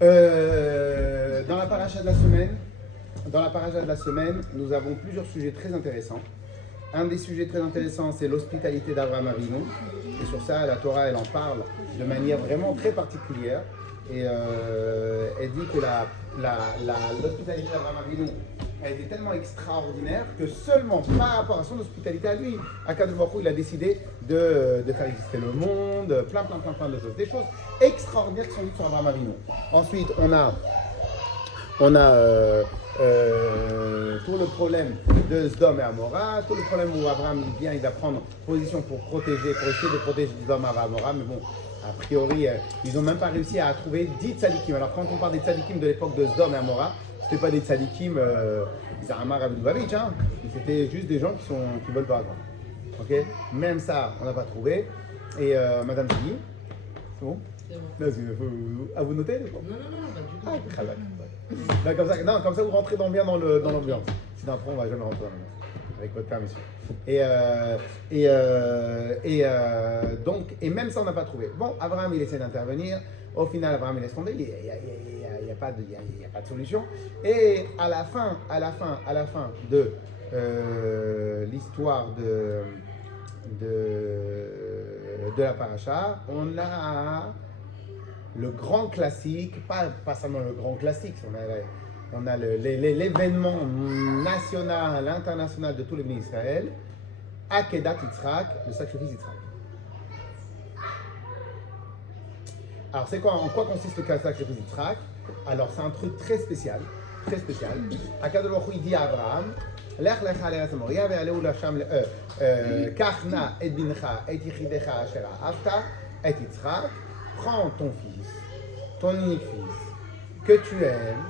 Dans la paracha de la semaine, nous avons plusieurs sujets très intéressants. Un des sujets très intéressants, c'est l'hospitalité d'Abraham Avinu. Et sur ça, la Torah, elle en parle de manière vraiment très particulière. Et elle dit que l'hospitalité d'Abraham Avinu a été tellement extraordinaire que seulement par rapport à son hospitalité à lui, Akadosh Baruch Hu, il a décidé de faire exister le monde, plein de choses. Des choses extraordinaires qui sont dites sur Abraham Avinu. Ensuite, on a tout le problème de Sodome et Amora, tout le problème où Abraham il vient, il va prendre position pour essayer de protéger Sodome et Amora, mais bon, a priori, ils n'ont même pas réussi à trouver 10 tzadikim. Alors quand on parle des tzadikim de l'époque de Sodome et Amora, c'était pas des tzadikim Zarama Rabinouavitch, hein, c'était juste des gens qui veulent pas attendre. Ok, même ça, on n'a pas trouvé. Et Madame Ziggy, c'est bon? C'est bon. À vous noter? Non, pas du tout. Ah, comme ça, vous rentrez bien dans l'ambiance. Sinon, après, on ne va jamais rentrer dans l'ambiance. Avec votre permission. Et même ça, on n'a pas trouvé. Bon, Abraham, il essaie d'intervenir. Au final, Abraham, il laisse tomber. Il n'y a pas de solution. Et à la fin de l'histoire de la paracha, on a le grand classique, pas seulement le grand classique, on a l'événement national, international de tous les bénis d'Israël, Akedat Yitzhak, le sacrifice d'Yitzhak. Alors en quoi consiste le sacrifice d'Yitzhak? Alors c'est un truc très spécial. Akadosh Baruch Hu il dit à Abraham, Lech lecha l'eretz Moria ve'aleu l'Hasham kach na et bincha et yichidecha asher ahavta et Yitzhak. Prends ton fils, ton unique fils, que tu aimes,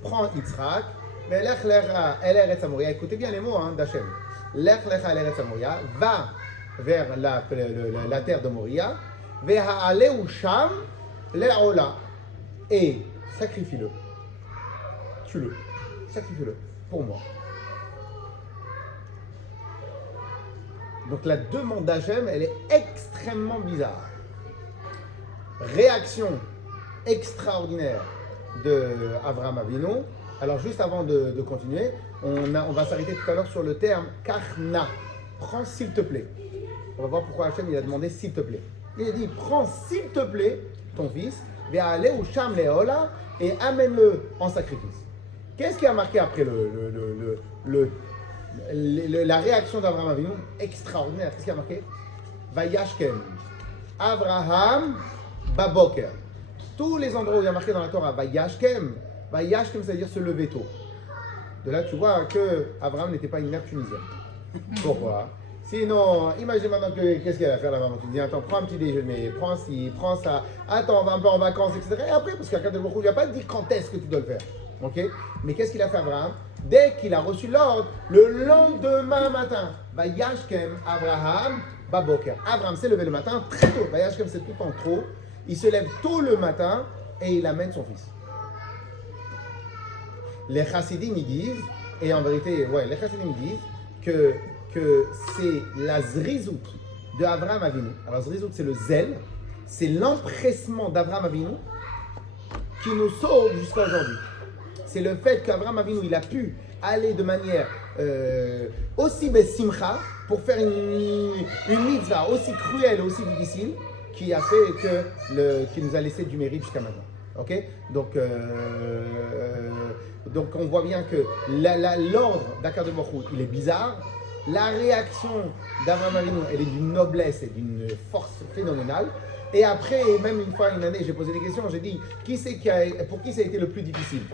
prends Yitzhak, mais lech lecha el eretz Moria. Écoutez bien les mots d'Hachem. Lech lecha el eretz Moria, va vers la terre de Moria, ve'ha'aleu sham le'ola, et sacrifie-le, tue-le, sacrifie-le pour moi. Donc la demande d'Hachem, elle est extrêmement bizarre. Réaction extraordinaire de Abraham Avinu. Alors juste avant de continuer, on va s'arrêter tout à l'heure sur le terme Karna. Prends s'il te plaît. On va voir pourquoi Hachem il a demandé s'il te plaît. Il a dit prends s'il te plaît ton fils, viens aller au Sham Leola et amène-le en sacrifice. Qu'est-ce qui a marqué après la réaction d'Abraham Avinu? Extraordinaire. Qu'est-ce qui a marqué? Vayashkem. Abraham Baboker. Tous les endroits où il y a marqué dans la Torah, Vayashkem, ça veut dire se lever tôt. De là, tu vois que Abraham n'était pas une mère tunisienne. Pourquoi? Sinon, imagine maintenant qu'est-ce qu'elle va faire la maman. Tu dis, attends, prends un petit déjeuner, prends ci, prends ça, attends, on va un peu en vacances, etc. Et après, parce qu'Akadosh Baruch Hu, il n'a pas dit quand est-ce que tu dois le faire. Ok? Mais qu'est-ce qu'il a fait Abraham? Dès qu'il a reçu l'ordre, le lendemain matin, Vayashkem Abraham Baboker. Abraham s'est levé le matin très tôt. Vayashkem, c'est tout en trop. Il se lève tôt le matin et il amène son fils. Les chassidim ils disent, et en vérité, les chassidim disent que c'est la zrizout de Abraham Avinu. Alors zrizout c'est le zèle, c'est l'empressement d'Abraham Avinu qui nous sauve jusqu'à aujourd'hui. C'est le fait qu'Abraham Avinu il a pu aller de manière aussi bessimcha pour faire une mitzvah aussi cruelle, aussi difficile, qui a fait qui nous a laissé du mérite jusqu'à maintenant. Ok? Donc on voit bien que l'ordre d'Akadosh Baruch Hu, il est bizarre. La réaction d'Abraham Avinu, elle est d'une noblesse et d'une force phénoménale. Et après, même une année, j'ai posé des questions, j'ai dit, pour qui ça a été le plus difficile?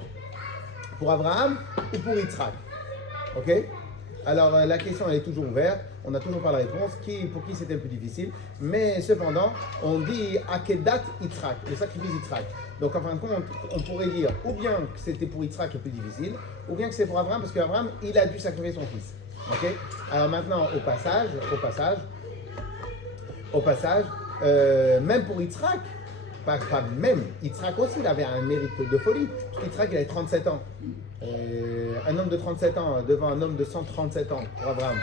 Pour Abraham ou pour Yitzhak? Ok? Alors la question elle est toujours ouverte, on n'a toujours pas la réponse, pour qui c'était le plus difficile, mais cependant on dit Akedat Yitzhak, le sacrifice Yitzhak. Donc en fin de compte, on pourrait dire ou bien que c'était pour Yitzhak le plus difficile, ou bien que c'est pour Abraham parce qu'Abraham il a dû sacrifier son fils. Ok? Alors maintenant au passage, même pour Yitzhak, pas même, Yitzhak aussi il avait un mérite de folie. Yitzhak il avait 37 ans. Un homme de 37 ans devant un homme de 137 ans pour Abraham.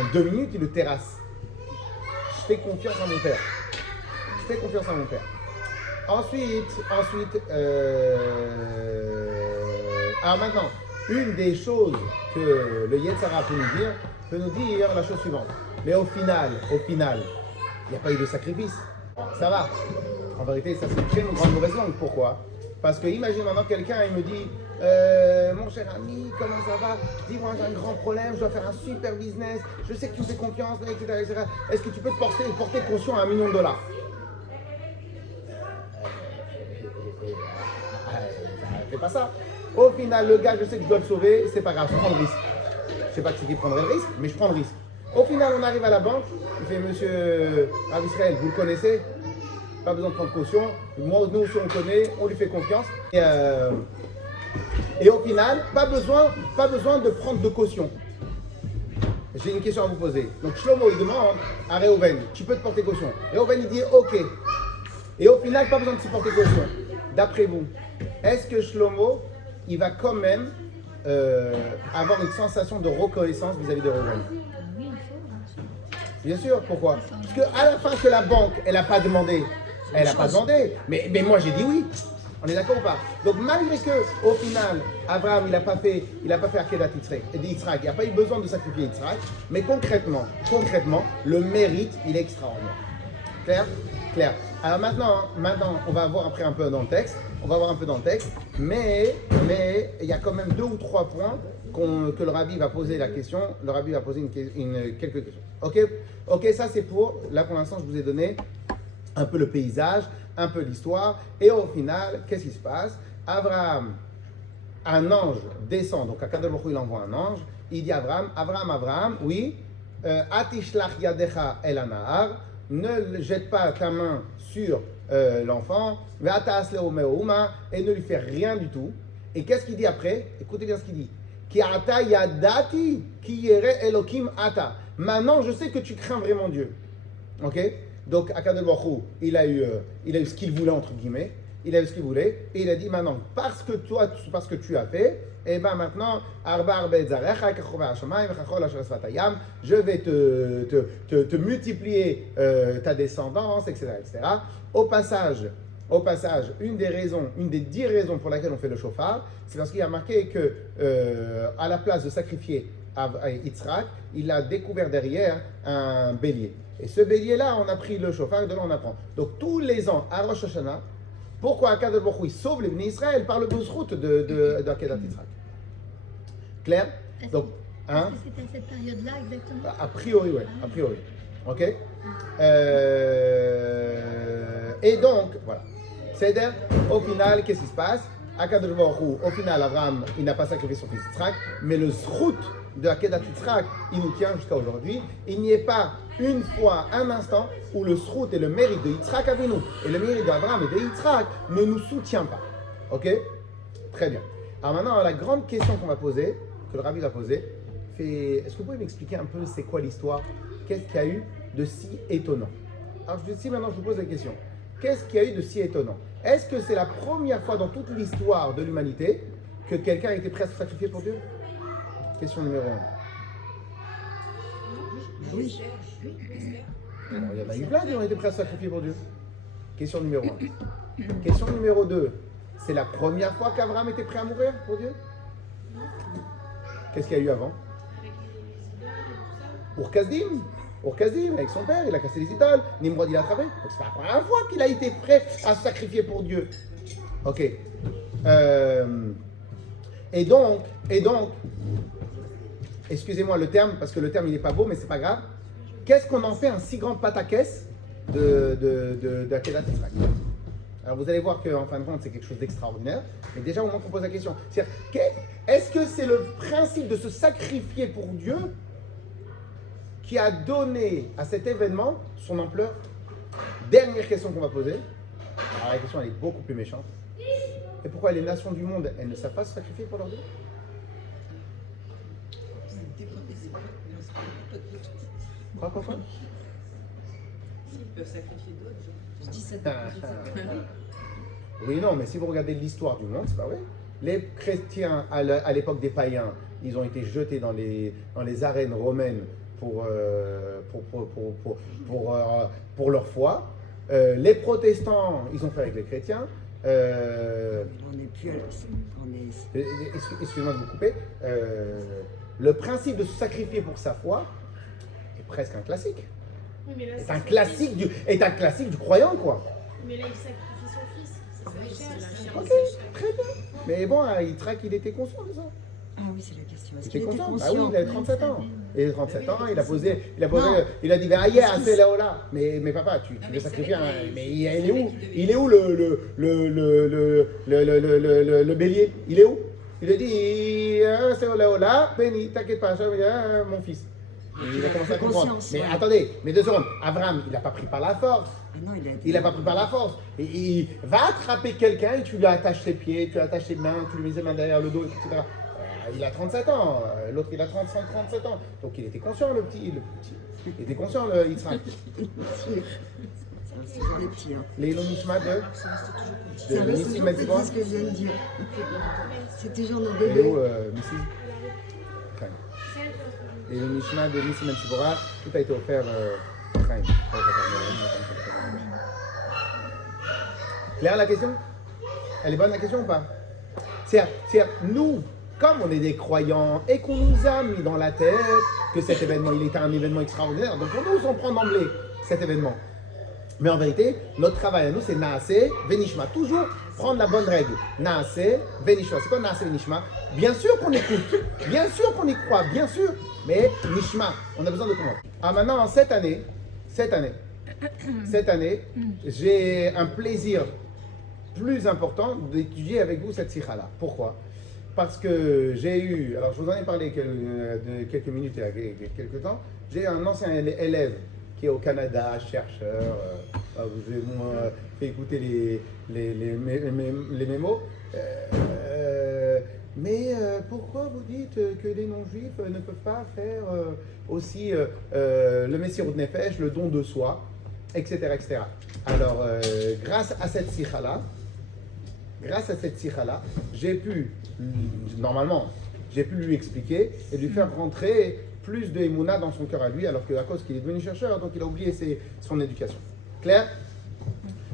En 2 minutes, il le terrasse. Je fais confiance à mon père. Ensuite, alors maintenant, une des choses que le Yetzara peut nous dire la chose suivante. Mais au final, il n'y a pas eu de sacrifice. Ça va. En vérité, ça c'est une très grande mauvaise langue. Pourquoi? Parce que imagine maintenant quelqu'un, il me dit mon cher ami, comment ça va? Dis-moi, j'ai un grand problème, je dois faire un super business, je sais que tu me fais confiance, etc. etc. Est-ce que tu peux te porter caution à $1 million? Fais pas ça. Au final, le gars, je sais que je dois le sauver, c'est pas grave, je prends le risque. Je sais pas qui prendrait le risque, mais je prends le risque. Au final, on arrive à la banque, il fait monsieur Rav Israël, vous le connaissez? Pas besoin de prendre caution. Moi, nous aussi, on le connaît, on lui fait confiance. Et au final, pas besoin de prendre de caution. J'ai une question à vous poser. Donc, Shlomo, il demande à Réhouven, tu peux te porter caution. Réhouven, il dit OK. Et au final, pas besoin de se porter caution. D'après vous, est-ce que Shlomo, il va quand même avoir une sensation de reconnaissance vis-à-vis de Réhouven? Bien sûr, pourquoi? Parce qu'à la fin que la banque, elle n'a pas demandé. Elle n'a pas demandé. Mais moi, j'ai dit oui. On est d'accord ou pas? Donc, malgré que, au final, Abraham, il n'a pas fait Akedat Yitzhak, il n'a pas eu besoin de sacrifier Yitzhak, mais concrètement, le mérite, il est extraordinaire. Clair? Clair. Alors maintenant, on va voir après un peu dans le texte. Mais il y a quand même 2 ou 3 points que le rabbi va poser la question. Le rabbi va poser quelques questions. Ok, ça c'est pour l'instant, je vous ai donné un peu le paysage, un peu l'histoire. Et au final, qu'est-ce qui se passe? Abraham, un ange descend. Donc, Akadosh Baruch Hu, il envoie un ange. Il dit à Abraham, oui, Atishlach yadecha el hanahar, ne jette pas ta main sur l'enfant, et ne lui fait rien du tout. Et qu'est-ce qu'il dit après? Écoutez bien ce qu'il dit. Ki ata yadati ki yere elokim ata. Maintenant, je sais que tu crains vraiment Dieu. Ok? Donc, Akadosh Baruch Hu, il a eu ce qu'il voulait, entre guillemets. Il a eu ce qu'il voulait. Et il a dit maintenant, parce que tu as fait, et bien maintenant, je vais te multiplier ta descendance, etc., etc. Au passage, une des 10 raisons pour laquelle on fait le shofar, c'est parce qu'il y a marqué que à la place de sacrifier à Yitzhak, il a découvert derrière un bélier. Et ce bélier-là, on a pris le shofar et de là on apprend. Donc tous les ans, à Rosh Hashanah, pourquoi Akadosh Baruch Hu sauve les Bnei Israël par le Bozrout de Akedat Yitzhak? Clair? Donc, est-ce que c'était à cette période-là exactement? A priori, oui. A priori. Ok? Et donc, voilà. C'est-à-dire, au final, qu'est-ce qui se passe? Akadosh Baruch Hu, au final, Abraham, il n'a pas sacrifié son fils Yitzhak, mais le Zrout de Akedat Yitzhak, il nous tient jusqu'à aujourd'hui. Il n'y ait pas une fois, un instant, où le Zrout et le mérite de Yitzhak Avinu et le mérite d'Abraham et de Yitzhak ne nous soutient pas. Ok? Très bien. Alors maintenant, la grande question qu'on va poser, que le rabbi va poser, est-ce que vous pouvez m'expliquer un peu c'est quoi l'histoire? Qu'est-ce qu'il y a eu de si étonnant? Alors maintenant je vous pose la question. Qu'est-ce qu'il y a eu de si étonnant? Est-ce que c'est la première fois dans toute l'histoire de l'humanité que quelqu'un a été prêt à se sacrifier pour Dieu? Question numéro 1. Oui. Bon, il y en a eu plein qui ont été prêts à se sacrifier pour Dieu. Question numéro 1. Question numéro 2. C'est la première fois qu'Abraham était prêt à mourir pour Dieu? Qu'est-ce qu'il y a eu avant? Ur-Kasdim, avec son père, il a cassé les idoles. Nimrod, il a attrapé. Donc c'est la première fois qu'il a été prêt à se sacrifier pour Dieu. Ok. Et donc, excusez-moi le terme, parce que le terme il n'est pas beau, mais c'est pas grave. Qu'est-ce qu'on en fait un si grand pataquès d'Akedat Yitzhak? Alors vous allez voir qu'en fin de compte c'est quelque chose d'extraordinaire, mais déjà au moment qu'on pose la question, c'est-à-dire, est-ce que c'est le principe de se sacrifier pour Dieu qui a donné à cet événement son ampleur? Dernière question qu'on va poser. Alors la question elle est beaucoup plus méchante. Et pourquoi les nations du monde, elles ne savent pas se sacrifier pour leur Dieu? Quoi S'ils peuvent sacrifier d'autres, je dis ça. Oui, non, mais si vous regardez l'histoire du monde, c'est pas vrai. Les chrétiens, à l'époque des païens, ils ont été jetés dans les arènes romaines pour leur foi. Les protestants, ils ont fait avec les chrétiens. On n'est plus à Excusez-moi de vous couper. Le principe de se sacrifier pour sa foi est presque un classique. Oui, mais là, Est c'est un son classique fils. du croyant, quoi. Mais là, il sacrifie son fils. C'est sa chair. Ok, très bien. Mais bon, Yitzhak, il était conscient de ça. Ah oui, c'est la question. Il Est-ce était qu'il était conscient. conscient? Ah oui, il avait 37 ans. Et 37 ans, il a posé, Non. il a dit, Aïe, assez là. Mais papa, tu veux sacrifier un. Mais il est où? Il est où le bélier? Il est où? Il a dit, c'est là, Béni, t'inquiète pas, mon fils. Et il a commencé à comprendre. Mais attendez, mais 2 secondes. Abraham, il n'a pas pris par la force. Ah non, Il n'a pas pris par la force. Il va attraper quelqu'un et tu lui attaches ses pieds, tu lui attaches ses mains, tu lui mets ses mains derrière le dos, etc. Il a 37 ans, l'autre il a 37 ans. Donc il était conscient, le petit. Il était conscient, le Yitzhak. C'est toujours les petits. Hein. Les Nishma de Ça reste Nissi toujours Metzibora. petit ce que je viens de dire. C'est toujours nos Et bébés. où, Missy? Chaim. Et le Nishma de Nissi Metzibora, tout a été offert Chaim. Claire la question? Elle est bonne la question ou pas? C'est-à-dire, nous, comme on est des croyants et qu'on nous a mis dans la tête que cet événement, il était un événement extraordinaire, donc pour nous, on prend d'emblée cet événement. Mais en vérité, notre travail à nous, c'est Naaseh, Venishma. Toujours prendre la bonne règle. Naaseh, Venishma. C'est quoi Naaseh, Venishma? Bien sûr qu'on écoute, bien sûr qu'on y croit, bien sûr, mais Nishma, on a besoin de comment? Ah, maintenant, cette année, j'ai un plaisir plus important d'étudier avec vous cette sikha-là. Pourquoi? Parce que j'ai eu, alors je vous en ai parlé quelques minutes il y a quelques temps, j'ai un ancien élève qui est au Canada, chercheur, vous avez fait écouter les mémos. Mais pourquoi vous dites que les non-juifs ne peuvent pas faire aussi le Messirut Nefesh, le don de soi, etc. etc. Alors, grâce à cette sikha-là, j'ai pu, normalement, j'ai pu lui expliquer et lui faire rentrer plus de Emouna dans son cœur à lui, alors qu'à cause qu'il est devenu chercheur, donc il a oublié son éducation. Clair?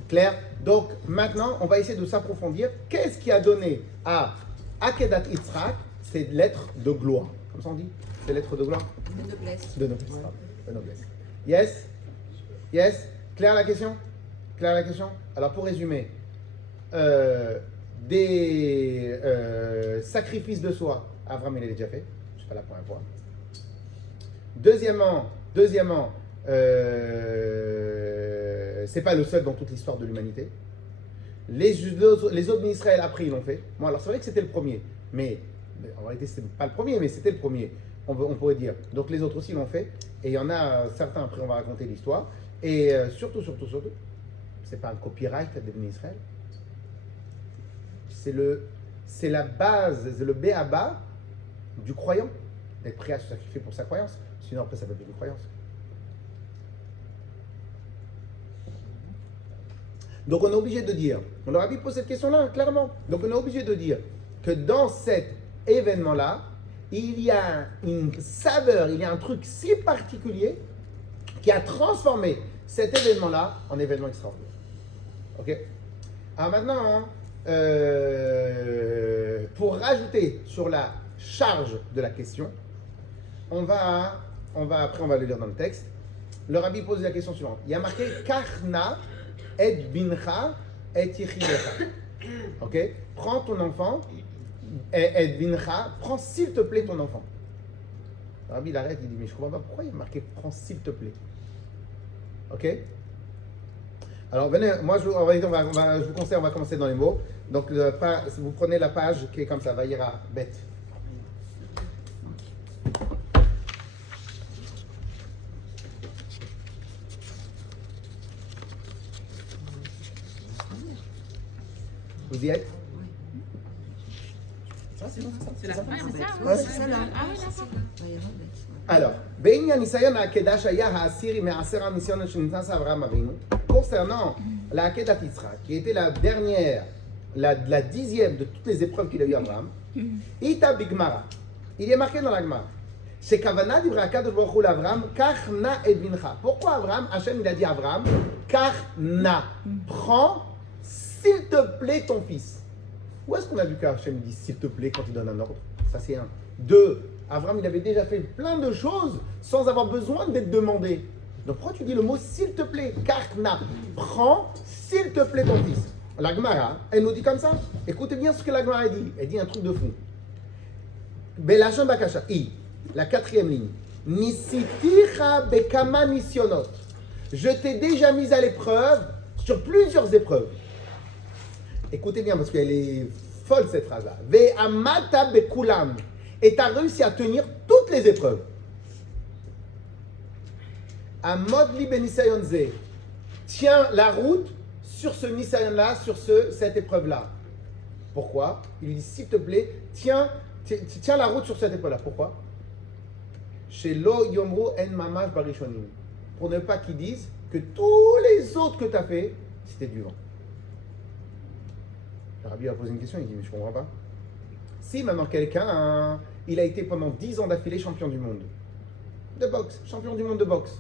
Clair? Donc maintenant, on va essayer de s'approfondir. Qu'est-ce qui a donné à Akedat Yitzhak ces lettres de gloire? Comme ça on dit? Ces lettres de gloire? De noblesse. De noblesse. De noblesse. Yes? Yes? Claire la question? Claire la question? Alors pour résumer, des sacrifices de soi, Abraham il l'avait déjà fait, je ne sais pas la première fois. Deuxièmement, c'est pas le seul dans toute l'histoire de l'humanité. Les autres d'Israël après ils l'ont fait. Bon alors c'est vrai que c'était le premier, mais en réalité c'était pas le premier, mais c'était le premier. On pourrait dire. Donc les autres aussi l'ont fait. Et il y en a certains après on va raconter l'histoire. Et surtout, c'est pas un copyright de Israël. C'est la base, c'est le béaba du croyant, d'être prêt à se sacrifier pour sa croyance. Sinon, après, ça peut être une croyance. Donc, on est obligé de dire, on leur a dit poser cette question-là, clairement. Donc, on est obligé de dire que dans cet événement-là, il y a une saveur, il y a un truc si particulier qui a transformé cet événement-là en événement extraordinaire. Ok? Alors maintenant, pour rajouter sur la charge de la question, on va le lire dans le texte. Le rabbi pose la question suivante. Il y a marqué Karna et bincha et yichidecha. Ok? Prends ton enfant et bincha, prends s'il te plaît ton enfant. Le rabbi il arrête, il dit mais je comprends pas pourquoi il y a marqué prends s'il te plaît. Ok? Alors venez, moi je vous conseille, on va commencer dans les mots. Donc vous prenez la page qui est comme ça, Vaïra, bête. Vous y êtes? Ça c'est bon, C'est la fin, c'est ça? Ouais. C'est ça là. Ah oui, d'accord. Alors, בעניין ניסיון העקדה שהיה העשירי מעשר הניסיונות שנכנס אברהם אבינו, concernant la Akedat Yitzhak, qui était la dernière, la 10e de toutes les épreuves qu'il a eu Abraham, Ita Bigmara, il est marqué dans la Gemara, C'est Kavana dit Akadosh Baruch Hu l'Avraham, Kach na et bincha. Pourquoi Abraham, Hachem il a dit à Abraham, Kach na, prends s'il te plaît ton fils. Où est-ce qu'on a vu qu'Hachem dit s'il te plaît quand il donne un ordre? Ça c'est un. Deux, Abraham il avait déjà fait plein de choses sans avoir besoin d'être demandé. Donc pourquoi tu dis le mot s'il te plaît? Kach na, prends s'il te plaît ton fils. La Gemara, elle nous dit comme ça. Écoutez bien ce que la Gemara dit. Elle dit un truc de fou. Belashon bakasha, la quatrième ligne. Nisiticha bekama nisionot. Je t'ai déjà mis à l'épreuve sur plusieurs épreuves. Écoutez bien parce qu'elle est folle cette phrase-là. Ve'amata bekulam. Et tu as réussi à tenir toutes les épreuves. Amod li benisayon ze. Tiens la route sur ce nisayon-là, sur cette épreuve-là. Pourquoi? Il lui dit s'il te plaît, tiens la route sur cette épreuve-là. Pourquoi? Chez Lo Yomru En Mamash Barishonim. Pour ne pas qu'ils disent que tous les autres que tu as fait, c'était du vent. Le rabbi a posé une question, il dit mais je ne comprends pas. Si maintenant quelqu'un, il a été pendant 10 ans d'affilée champion du monde de boxe, champion du monde de boxe,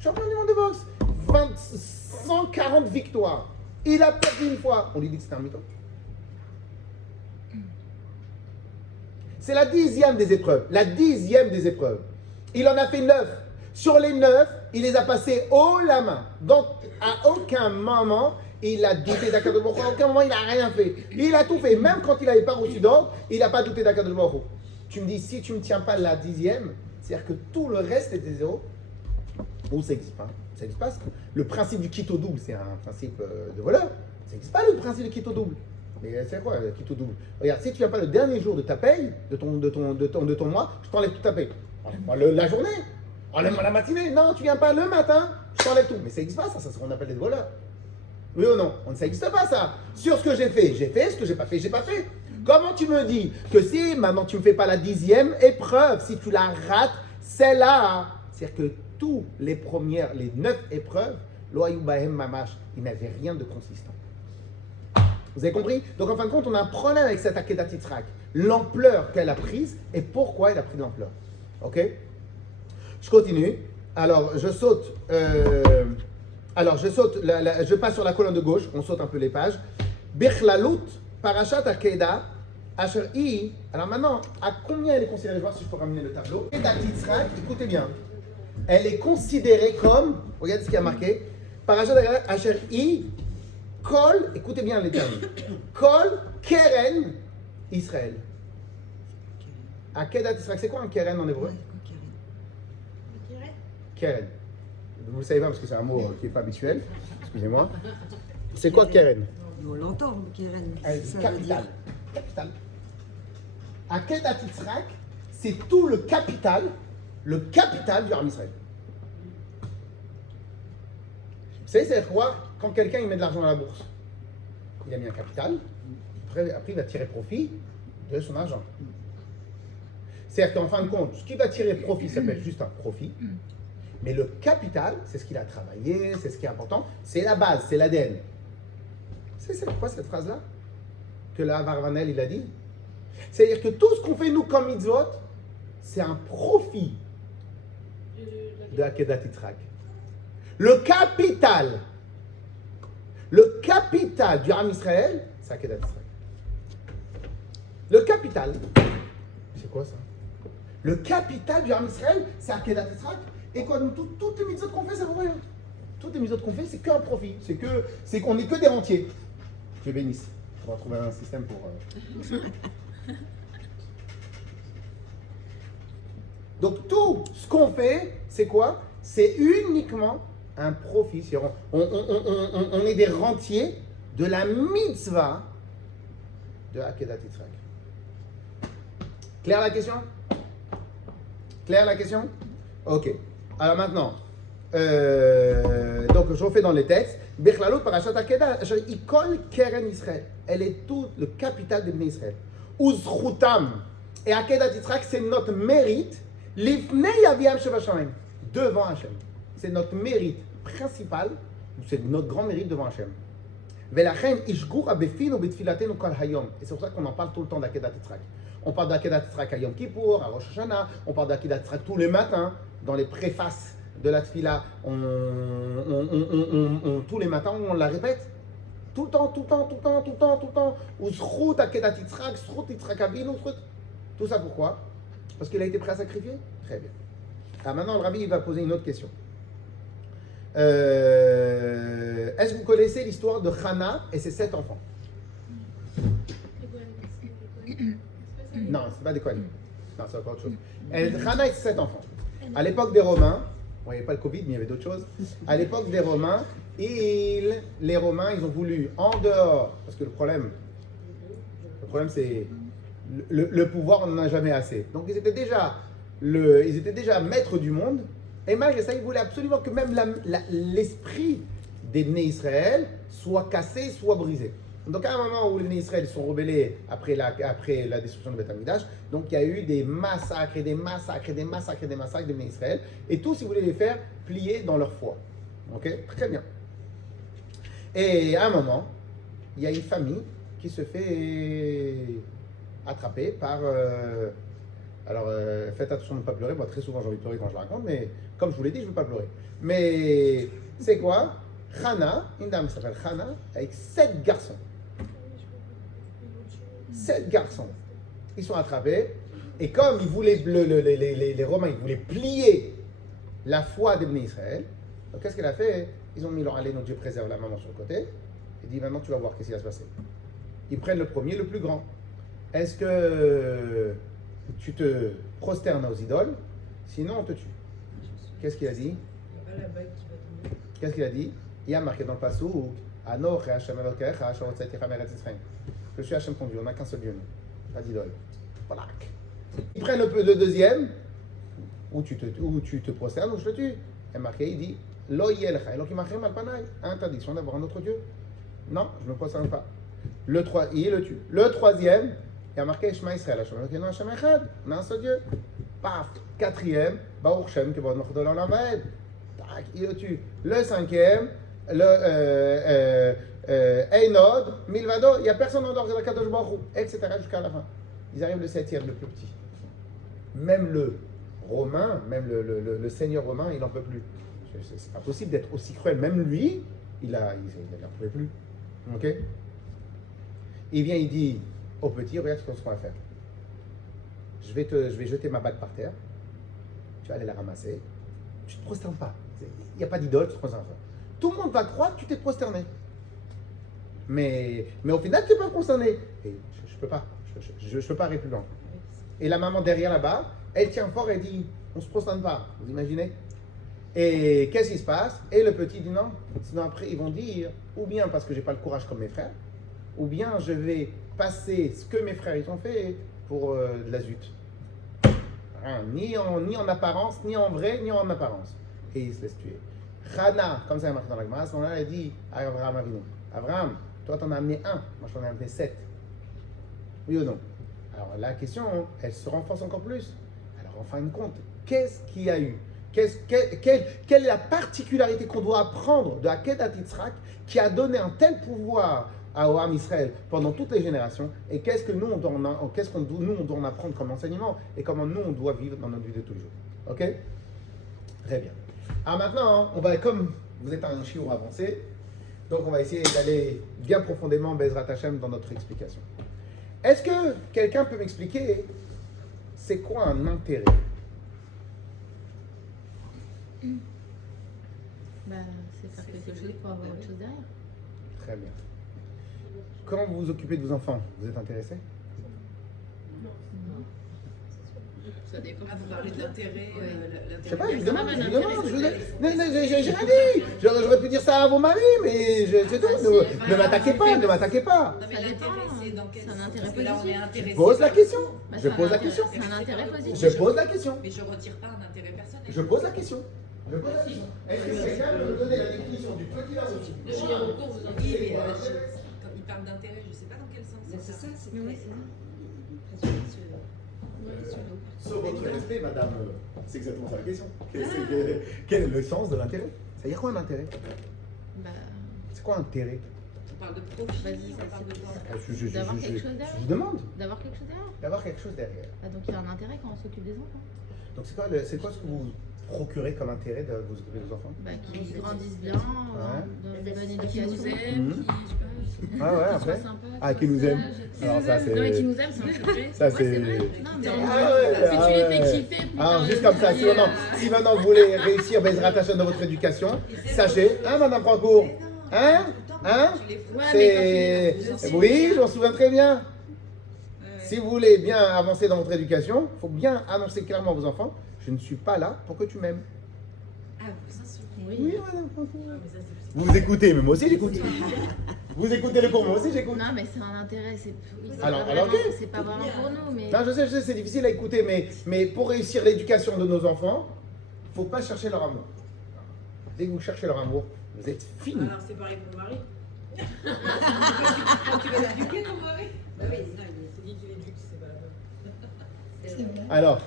champion du monde de boxe, 140 victoires, il a perdu une fois, on lui dit que c'était un mytho. C'est la 10e des épreuves. La 10e des épreuves. Il en a fait 9. Sur les 9, il les a passés haut la main. Donc, à aucun moment, il a douté d'Akadosh Baruch Hu. À aucun moment, il n'a rien fait. Il a tout fait. Même quand il n'avait pas reçu d'ordre, il n'a pas douté d'Akadosh Baruch Hu. Tu me dis, si tu ne tiens pas la 10e, c'est-à-dire que tout le reste était zéro. Ou ça n'existe pas. Ça n'existe pas. Le principe du quitte au double, c'est un principe de voleur. Ça n'existe pas le principe du quitte au double. Mais c'est quoi le quitte au double? Regarde, si tu viens pas le dernier jour de ta paye, de ton mois, je t'enlève toute ta paye. Enlève-moi la journée, enlève-moi la matinée. Non, tu viens pas le matin, je t'enlève tout. Mais ça n'existe pas, ça c'est ce qu'on appelle des voleurs. Oui ou non? Ça n'existe pas ça. Sur ce que j'ai fait, ce que j'ai pas fait, j'ai pas fait. Comment tu me dis que si maintenant tu me fais pas la 10e épreuve, si tu la rates, celle-là, c'est-à-dire que tous les 9 épreuves, Loayou Bahem Mamash, il n'avait rien de consistant. Vous avez compris? Donc en fin de compte, on a un problème avec cette Akedat Yitzhak. L'ampleur qu'elle a prise et pourquoi elle a pris de l'ampleur. Ok? Je continue. Alors, je saute. Je passe sur la colonne de gauche. On saute un peu les pages. Birchlalut, Parashat Akedah, Asher I. Alors maintenant, à combien elle est considérée? Je vais voir si je peux ramener le tableau. Akedat Yitzhak, écoutez bien. Elle est considérée comme, regardez ce qu'il y a marqué, Parashat Akedah, Asher I. Kol, écoutez bien les termes. Kol Keren Israël. Akedat Yitzhak, c'est quoi un Keren en hébreu? Keren. Vous ne le savez pas parce que c'est un mot qui n'est pas habituel. Excusez-moi. C'est quoi Keren? On l'entend, Keren. Capital. Capital. Akedat Yitzhak, c'est tout le capital du Ham Israël. Vous savez, c'est quoi? Quand quelqu'un il met de l'argent dans la bourse, il a mis un capital, après il va tirer profit de son argent. C'est-à-dire qu'en fin de compte, ce qui va tirer profit s'appelle juste un profit, mais le capital, c'est ce qu'il a travaillé, c'est ce qui est important, c'est la base, c'est l'ADN. C'est quoi cette phrase-là que la Varvanel il a dit? C'est-à-dire que tout ce qu'on fait nous comme mitzvot, c'est un profit de Akedat Yitzhak. Le capital du Ham Israël, c'est Akedat Yitzhak. Le capital, c'est quoi ça? Le capital du Ham Israël, c'est Akedat Yitzhak. Et quoi, toutes les mitzvot qu'on fait, c'est pour rien. Toutes les mitzvot qu'on fait, c'est qu'un profit. C'est qu'on n'est que des rentiers. Dieu bénisse. On va trouver un système pour... Donc tout ce qu'on fait, c'est quoi? C'est uniquement un profit. On est des rentiers de la mitzvah de Akedat Yitzhak. Claire la question? Claire la question? Ok. Alors maintenant, donc je refais dans les textes. Birchlalut parashat Akedah, ikol keren Israël. Elle est tout le capital de Bnei Israël. Uzchutam. Et Akedat Yitzhak, c'est notre mérite. Lifnei aviam shebashamayim. Devant Hachem. C'est notre mérite principal. C'est notre grand mérite devant Hachem. ולכן, ישגור בפינו בתפילתנו כל היום. Et c'est pour ça qu'on en parle tout le temps d'Akedat Yitzhak. On parle d'Akedat Yitzhak à Yom Kippour, à Rosh Hashanah, on parle d'Akedat Yitzhak tous les matins, dans les préfaces de la tfila, tous les matins, on la répète. Tout le temps. Ou Zchut Akedat Yitzhak, Zchut Yitzhak Avinu, Zchut. Tout ça pourquoi? Parce qu'il a été prêt à sacrifier? Très bien. Alors maintenant, le rabbi il va poser une autre question. Est-ce que vous connaissez l'histoire de Hana et ses 7 enfants? Non, c'est pas des Kohanim. Non, c'est encore autre chose. Hana et ses 7 enfants. À l'époque des Romains, bon, il n'y avait pas le Covid, mais il y avait d'autres choses. À l'époque des Romains, les Romains, ils ont voulu, en dehors, parce que le problème c'est le pouvoir, on n'en a jamais assez. Donc ils étaient déjà maîtres du monde, et malgré ça, ils voulaient absolument que même l'esprit des Bnei Israël soit cassé, soit brisé. Donc à un moment où les Bnei Israël sont rebellés après la destruction de Beth Amikdash, donc il y a eu des massacres des Bnei Israël, et tous ils voulaient les faire plier dans leur foi. Ok, très bien. Et à un moment, il y a une famille qui se fait attraper par... faites attention de ne pas pleurer. Moi, très souvent, j'ai envie de pleurer quand je la raconte, mais comme je vous l'ai dit, je ne veux pas pleurer. Mais c'est quoi? Hana, une dame qui s'appelle Hana, avec 7 garçons. 7 garçons. Ils sont attrapés. Et comme ils voulaient, les Romains, ils voulaient plier la foi des Bnei Israël, donc qu'est-ce qu'elle a fait? Ils ont mis leur allée, notre Dieu préserve la maman sur le côté, et dit maintenant tu vas voir qu'est-ce qui va se passer. Ils prennent le premier, le plus grand. Est-ce que tu te prosternes aux idoles? Sinon on te tue. Qu'est-ce qu'il a dit? Qu'est-ce qu'il a dit? Il y a marqué dans le passou, je suis Hachem ton Dieu, on n'a qu'un seul Dieu, pas d'idole. Voilà. Ils prennent le deuxième, où tu te prosternes ou je te tue. Et marqué, il dit Lo yelcha, Elohim achem al panai. Interdiction d'avoir un autre Dieu. Non, je ne me prosterne pas. Il le tue. Le troisième, il y a marqué Shema Israël, Hashem Elokeinu Hashem Echad. On a un seul Dieu. Paf. Quatrième, Baruch Shem Kevod Machadol Olam Vaed. Tac, il le tue. Le cinquième, Einod, Milvado, il n'y a personne en dehors de la Kadosh Baruch Hu, etc. jusqu'à la fin. Ils arrivent le septième, le plus petit. Même le Romain, même le seigneur romain, il n'en peut plus. C'est pas possible d'être aussi cruel. Même lui, il n'en pouvait plus. Ok? Il vient, il dit au petit, regarde ce qu'on va faire. Je vais jeter ma bague par terre. Tu vas aller la ramasser. Tu ne te prosternes pas. Il n'y a pas d'idole, tu te prosternes pas. Tout le monde va croire que tu t'es prosterné. Mais au final, tu n'es pas prosterné. Et je ne peux pas. Je ne peux pas aller plus loin. Et la maman derrière là-bas, elle tient fort et dit, on ne se prosterne pas. Vous imaginez? Et qu'est-ce qui se passe? Et le petit dit non. Sinon après, ils vont dire, ou bien parce que j'ai pas le courage comme mes frères, ou bien je vais passer ce que mes frères ils ont fait pour de la zut. Hein, ni en apparence, ni en vrai, ni en apparence. Et ils se laissent tuer. Hana, comme ça il y a marqué dans la Gemara, à ce moment-là, elle dit à Abraham Avinu, Abraham, toi t'en as amené un, moi je t'en ai amené 7. Oui ou non? Alors la question, elle se renforce encore plus. Alors en fin de compte, qu'est-ce qu'il y a eu? Quelle est la particularité qu'on doit apprendre de Akedat Yitzhak qui a donné un tel pouvoir à Oam Israël pendant toutes les générations? Et qu'est-ce que nous on doit en apprendre comme enseignement et comment nous on doit vivre dans notre vie de tous les jours? Ok? Très bien. Alors maintenant, on va, comme vous êtes un shiur avancé, donc on va essayer d'aller bien profondément Bezrat Hashem dans notre explication. Est-ce que quelqu'un peut m'expliquer c'est quoi un intérêt? C'est faire quelque chose pour avoir autre chose derrière. Très bien. Quand vous vous occupez de vos enfants, vous êtes intéressé? Ça dépend. Vous parlez de l'intérêt. Je sais pas, je vous demande. J'ai rien dit. J'aurais pu dire ça à vos maris, mais c'est tout. Ne m'attaquez pas, ne m'attaquez pas. Non, mais l'intérêt, c'est dans quel C'est un sens? intérêt Parce que là, on est positif. intéressé. Je pose la question. Je C'est pose la question. C'est un intérêt positif. Je pose la question. Mais je retire pas un intérêt personnel. Je pose la question. Je pose la question. Est-ce que quelqu'un peut me donner la définition du petit là aussi? Le meilleur recours, vous en dites, mais quand il parle d'intérêt, je ne sais pas dans quel sens c'est ça. Sur votre respect, madame, c'est exactement ça la question. Quel est le sens de l'intérêt? Ça veut dire quoi un intérêt? Bah, C'est quoi un intérêt? on parle de profit, Vas-y, on ça, parle de c'est quoi? D'avoir quelque chose derrière. Je vous demande D'avoir quelque chose derrière. d'avoir quelque chose derrière. Ah, donc il y a un intérêt quand on s'occupe des enfants. Donc c'est quoi ce que vous procurez comme intérêt de vous occuper des enfants? Bah, qu'ils grandissent bien, dans une bonne éducation. Mhm. Qui Ah ouais, soient après sympas, Ah, qui nous soient aiment. sages. Alors ça, Non, mais qui c'est... nous aiment, c'est un sujet. Ça, Ouais, c'est... vrai. Non, mais Ah ouais, que ah tu les ouais. fais kiffer. plus Alors, tard, juste comme ça, si maintenant vous voulez réussir Bezrat Hashem dans votre éducation, sachez, hein, Madame Francourt, hein, Tu les fous. Ouais, c'est... mais quand tu- Oui, je m'en souviens très bien. Si vous voulez bien avancer dans votre éducation, il faut bien annoncer clairement à vos enfants, je ne suis pas là pour que tu m'aimes. Ah, vous insultez. Oui, Madame Francourt. Ah, mais ça, c'est- Vous écoutez, mais moi aussi j'écoute. Vous écoutez les cours, moi aussi j'écoute. Non, mais c'est un intérêt. C'est Alors, pas alors, vraiment- ok. c'est pas vraiment pour nous, mais. Non, je sais, c'est difficile à écouter, mais pour réussir l'éducation de nos enfants, il ne faut pas chercher leur amour. Dès que vous cherchez leur amour, vous êtes fini. Alors, c'est pareil pour le mari. Quand tu vas l'éduquer, ton mari. Bah oui, c'est dit que tu l'éduques, c'est pas la bonne. Alors,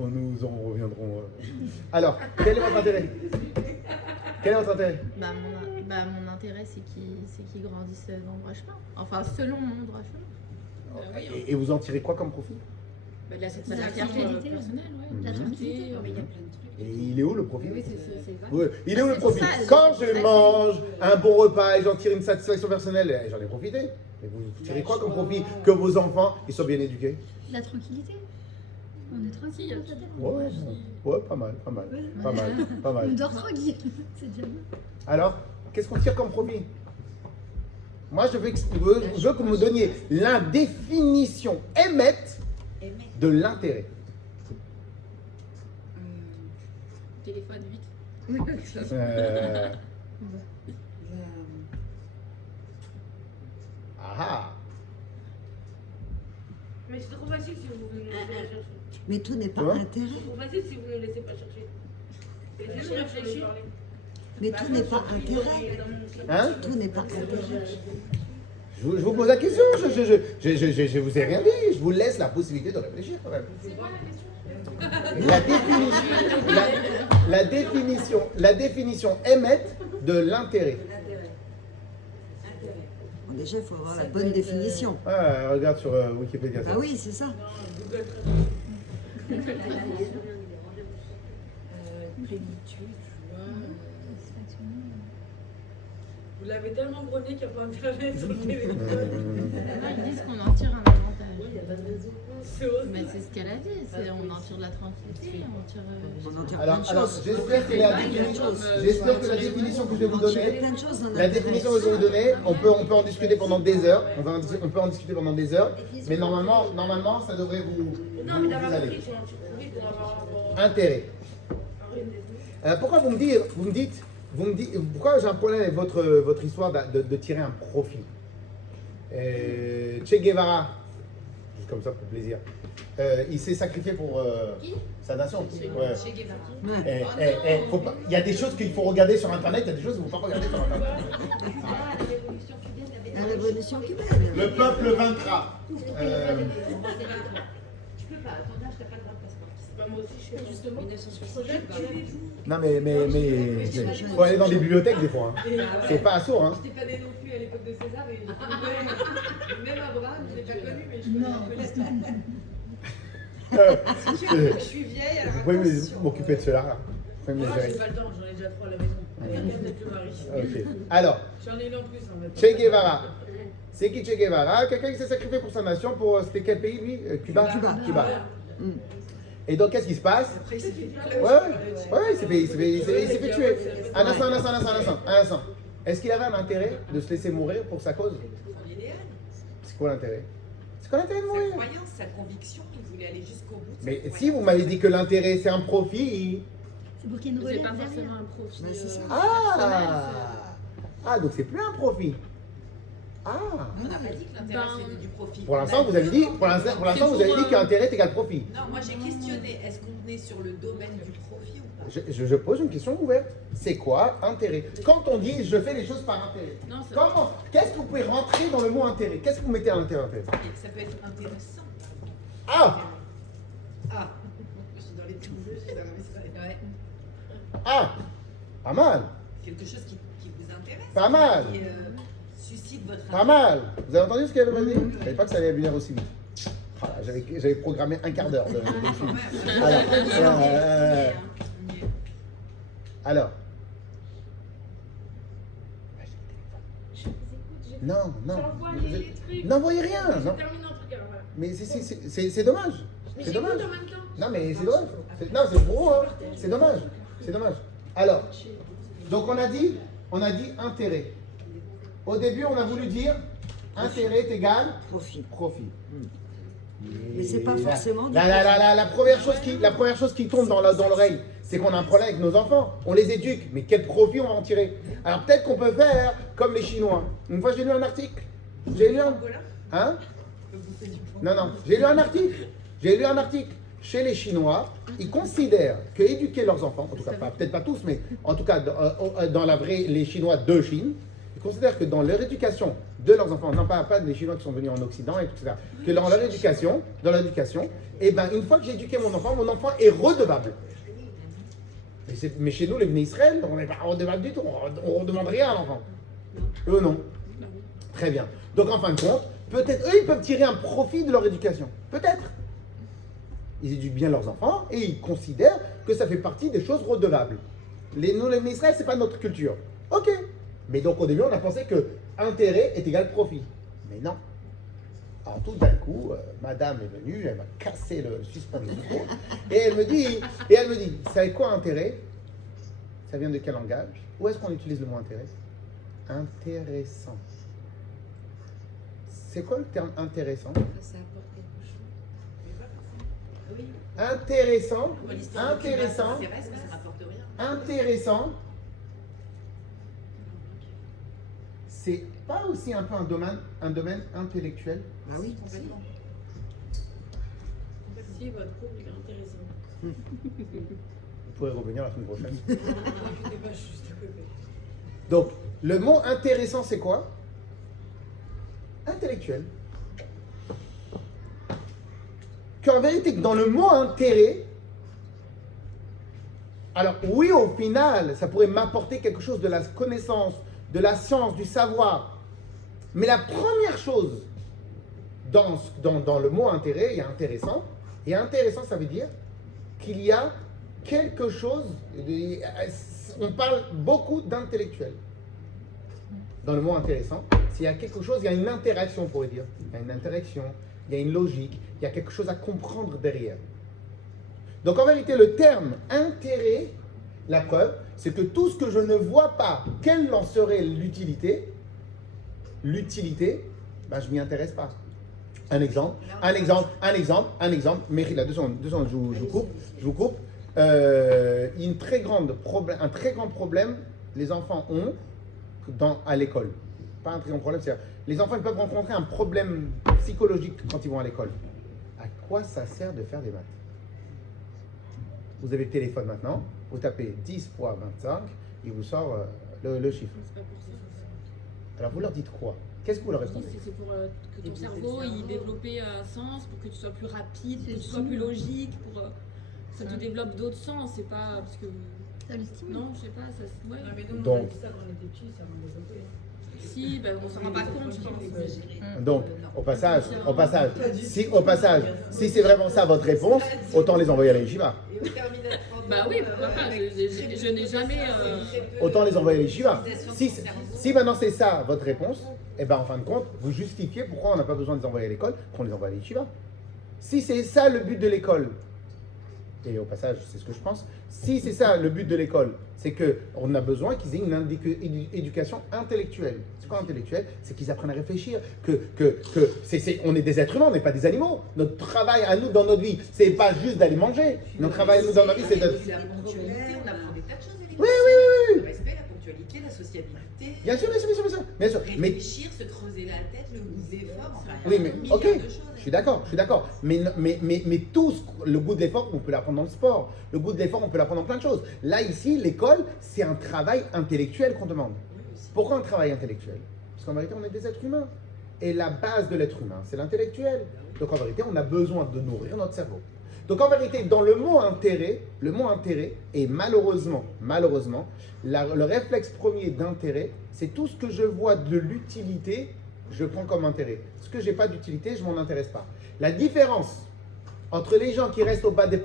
nous en reviendrons. Alors, quel est votre intérêt? Quel est votre intérêt? Mon intérêt, c'est qu'ils grandissent dans le droit chemin. Enfin, selon mon droit chemin. Et vous en tirez quoi comme profit? Bah, de la La satisfaction tranquillité. personnelle, ouais. La Mhm. tranquillité. Mais il y a plein de trucs. Et il est où le profit? Oui, c'est Ouais, il est où le c'est profit? ça, Quand c'est je ça, mange un bon repas et j'en tire une satisfaction personnelle, j'en ai profité. Mais vous tirez quoi comme profit? Que vos enfants ils soient bien éduqués? La tranquillité. On est tranquille. Ouais, pas mal, pas mal, pas mal, pas On mal. dort tranquille. C'est déjà bien. Alors, qu'est-ce qu'on tire comme profit? Moi, je veux que vous me donniez la définition émette de l'intérêt. téléphone vite. Ah Mais c'est trop facile si vous ne me laissez pas chercher. Mais tout n'est pas Quoi intérêt. C'est trop facile si vous ne me laissez pas chercher. Et je réfléchis. Mais tout n'est pas intérêt. Hein? Tout n'est pas intérêt. Je vous pose la question, je vous ai rien dit, je vous laisse la possibilité de réfléchir quand même. La définition émette de l'intérêt. Bon, déjà, il faut avoir la bonne définition. Ah, regarde sur Wikipédia. ça. Ah oui, c'est ça. Plénitude, joie. Vous l'avez tellement grogné qu'il n'y a pas intérêt sur le téléphone. Ils disent qu'on en tire un avantage. Il n'y a pas de raison. Mais c'est ce qu'elle a dit, on en tire de la tranquillité, on tire. On en tire plein de Alors choses. j'espère que la définition que je vais vous On en tire donner, plein de choses dans la l'intérêt. définition que je vais vous donner, on peut en discuter pendant des heures, on peut en discuter pendant des heures, mais normalement ça devrait vous Non, mais vous d'avoir aller. compris, je suis trouvé pour avoir Intérêt. Pourquoi vous me dites, pourquoi j'ai un problème avec votre histoire de tirer un profit? Che Guevara, juste comme ça pour plaisir, il s'est sacrifié pour sa nation. Ouais. Chez Guevara. Ouais. Il y a des choses qu'il faut regarder sur Internet, il y a des choses qu'il ne faut pas regarder sur Internet. La révolution cubaine. Le peuple vaincra. moi aussi, je suis justement. 1968. Non mais faut aller dans des bibliothèques des fois. Hein. C'est pas à sourd. Hein. Je n'étais pas née non plus à l'époque de César et je connais même Abraham, je ne l'ai pas connu, mais je connais un peu l'histoire. Je suis vieille, alors Vous pouvez attention. m'occuper de cela. Là. Vous pouvez me Moi, les j'ai gérer. pas le temps, j'en ai déjà trois à la maison. Avec peut-être le mari. Ok. Alors, J'en ai une en plus en fait. Che Guevara. C'est qui Che Guevara? Quelqu'un qui s'est sacrifié pour sa nation. Pour c'était quel pays lui? Cuba. Cuba. Et donc qu'est-ce qui se passe? Après, il s'est fait Ouais, il s'est fait tuer. Un instant. Est-ce qu'il avait un intérêt de se laisser mourir pour sa cause? Son idéal. C'est quoi l'intérêt? C'est quoi l'intérêt de Sa mourir? croyance, sa conviction, il voulait aller jusqu'au bout. de sa Mais croyance. si vous m'avez dit que l'intérêt c'est un profit. C'est pour qu'il y ait une C'est relève pas derrière. forcément un profit. Ouais, c'est ça. Ah, donc c'est plus un profit. Ah. On n'a pas dit que l'intérêt c'était du profit. Pour l'instant, vous avez dit, vous avez dit qu'intérêt égale profit. Non, moi j'ai questionné, est-ce qu'on est sur le domaine du profit ou pas? Je pose une question ouverte. C'est quoi intérêt? Quand on dit je fais les choses par intérêt, Non, c'est comment? Qu'est-ce que vous pouvez rentrer dans le mot intérêt? Qu'est-ce que vous mettez à l'intérieur intérêt? Et ça peut être intéressant. Ah! Ah, je suis dans les trucs bleus, je suis dans la ouais. Ah! Pas mal! Quelque chose qui vous intéresse. Pas mal. Qui suscite votre Pas mal. Vous avez entendu ce qu'elle m'a dit? Je ne savais pas que ça allait venir aussi vite. Voilà, j'avais programmé un quart d'heure de film. Alors. Non, non. J'envoie les trucs. N'envoyez rien. Je Non. termine un truc alors voilà. Mais c'est dommage. Mais C'est j'écoute dommage. en même temps. Non, mais c'est dommage. Non, c'est gros, hein. C'est dommage. C'est dommage. Alors, donc on a dit intérêt. Au début, on a voulu dire intérêt est égal Profit. profit. Mais c'est pas forcément du La première chose qui tombe dans l'oreille, c'est qu'on a un problème avec nos enfants. On les éduque, mais quel profit on va en tirer? Alors peut-être qu'on peut faire comme les Chinois. Une fois, j'ai lu un article. J'ai lu un... Hein? Non, j'ai lu un article. Chez les Chinois, ils considèrent que éduquer leurs enfants, en tout cas peut-être pas tous, mais en tout cas dans les Chinois de Chine, ils considèrent que dans leur éducation de leurs enfants, non pas les Chinois qui sont venus en Occident et tout ça, que dans leur éducation, et ben une fois que j'ai éduqué mon enfant est redevable. Mais chez nous, les Bnei Israël, on n'est pas redevable du tout, on ne demande rien à l'enfant. Eux non. Très bien. Donc en fin de compte, peut-être eux ils peuvent tirer un profit de leur éducation. Peut-être. Ils éduquent bien leurs enfants et ils considèrent que ça fait partie des choses redevables. Nous, les Bnei Israël, ce n'est pas notre culture. Ok. Mais donc au début, on a pensé que intérêt est égal profit. Mais non. Alors tout d'un coup, madame est venue, elle m'a cassé le suspens du micro, et elle me dit, vous savez quoi intérêt? Ça vient de quel langage? Où est-ce qu'on utilise le mot intérêt? Intéressant. C'est quoi le terme intéressant? Ça apporte quelque chose. Oui. Intéressant. Intéressant. Ça rapporte rien. Intéressant. C'est pas aussi un peu un domaine intellectuel? Ah oui. Complètement. Si, votre cours est intéressant. Vous pourrez revenir la semaine prochaine. Je n'étais pas juste à côté. Donc, le mot intéressant, c'est quoi? Intellectuel. Qu'en vérité, dans le mot intérêt, alors oui, au final, ça pourrait m'apporter quelque chose de la connaissance, de la science, du savoir. Mais la première chose dans le mot intérêt, il y a intéressant. Et intéressant, ça veut dire qu'il y a quelque chose, on parle beaucoup d'intellectuel. Dans le mot intéressant, s'il y a quelque chose, il y a une interaction, on pourrait dire. Il y a une interaction, il y a une logique, il y a quelque chose à comprendre derrière. Donc en vérité, le terme intérêt, la preuve, c'est que tout ce que je ne vois pas, quelle en serait l'utilité, ben, je ne m'y intéresse pas. Un exemple. Mais là, deux secondes, je vous coupe. Un très grand problème, les enfants ont à l'école. Pas un très grand problème, c'est les enfants ils peuvent rencontrer un problème psychologique quand ils vont à l'école. À quoi ça sert de faire des maths? Vous avez le téléphone maintenant, vous tapez 10 fois 25, il vous sort le chiffre. C'est pas pour ça. Alors vous leur dites quoi? Qu'est-ce que vous leur répondez? C'est pour que ton cerveau il développe un sens, pour que tu sois plus rapide, que tu sois plus logique, pour ça te développe d'autres sens. C'est pas parce que Ça le stimule. non, je sais pas, ça ouais. Non, mais nous, Donc- on a dit ça quand on était petits, ça m'a développé. Si, ben on s'en rend pas compte, je pense. Donc, au passage, si c'est vraiment ça votre réponse, autant les envoyer à la yeshiva. Et au terminal 32, Bah oui, pourquoi pas, je n'ai jamais Autant les envoyer à la yeshiva. Si maintenant c'est ça votre réponse, et ben en fin de compte, vous justifiez pourquoi on n'a pas besoin de les envoyer à l'école, qu'on les envoie à la yeshiva. Si c'est ça le but de l'école, et au passage, c'est ce que je pense, si c'est ça le but de l'école, c'est qu'on a besoin qu'ils aient une éducation intellectuelle. C'est quoi intellectuel? C'est qu'ils apprennent à réfléchir, on est des êtres humains, on n'est pas des animaux. Notre travail à nous dans notre vie, c'est pas juste d'aller manger. Notre travail à nous dans notre vie, c'est de... La ponctualité, on apprend des tas de choses à l'école. Oui. Le respect, la ponctualité, la sociabilité. Bien sûr. Mais Réfléchir, se creuser la tête, le goût de l'effort, enfin, il y oui, a mais un milliard ok, de choses. je suis d'accord. Mais tout le goût de l'effort, on peut l'apprendre dans le sport. Le goût de l'effort, on peut l'apprendre dans plein de choses. Là, ici, l'école, c'est un travail intellectuel qu'on demande. Oui, aussi. Pourquoi un travail intellectuel? Parce qu'en vérité, on est des êtres humains. Et la base de l'être humain, c'est l'intellectuel. Donc en vérité, on a besoin de nourrir notre cerveau. Donc en vérité, dans le mot intérêt, et malheureusement, le réflexe premier d'intérêt, c'est tout ce que je vois de l'utilité, je prends comme intérêt. Ce que je n'ai pas d'utilité, je ne m'en intéresse pas. La différence entre les gens qui restent au ras des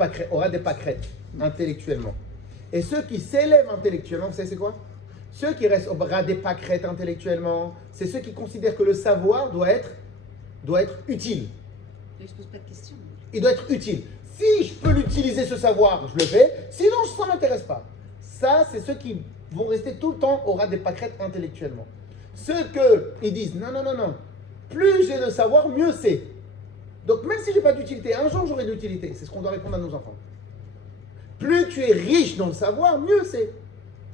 pâquerettes intellectuellement et ceux qui s'élèvent intellectuellement, vous savez c'est quoi? Ceux qui restent au ras des pâquerettes intellectuellement, c'est ceux qui considèrent que le savoir doit être utile. Je ne pose pas de questions. Il doit être utile. Si je peux l'utiliser ce savoir, je le fais. Sinon, ça ne m'intéresse pas. Ça, c'est ceux qui vont rester tout le temps au ras des pâquerettes intellectuellement. Ceux qui disent non. Plus j'ai de savoir, mieux c'est. Donc même si je n'ai pas d'utilité, un jour j'aurai de l'utilité. C'est ce qu'on doit répondre à nos enfants. Plus tu es riche dans le savoir, mieux c'est.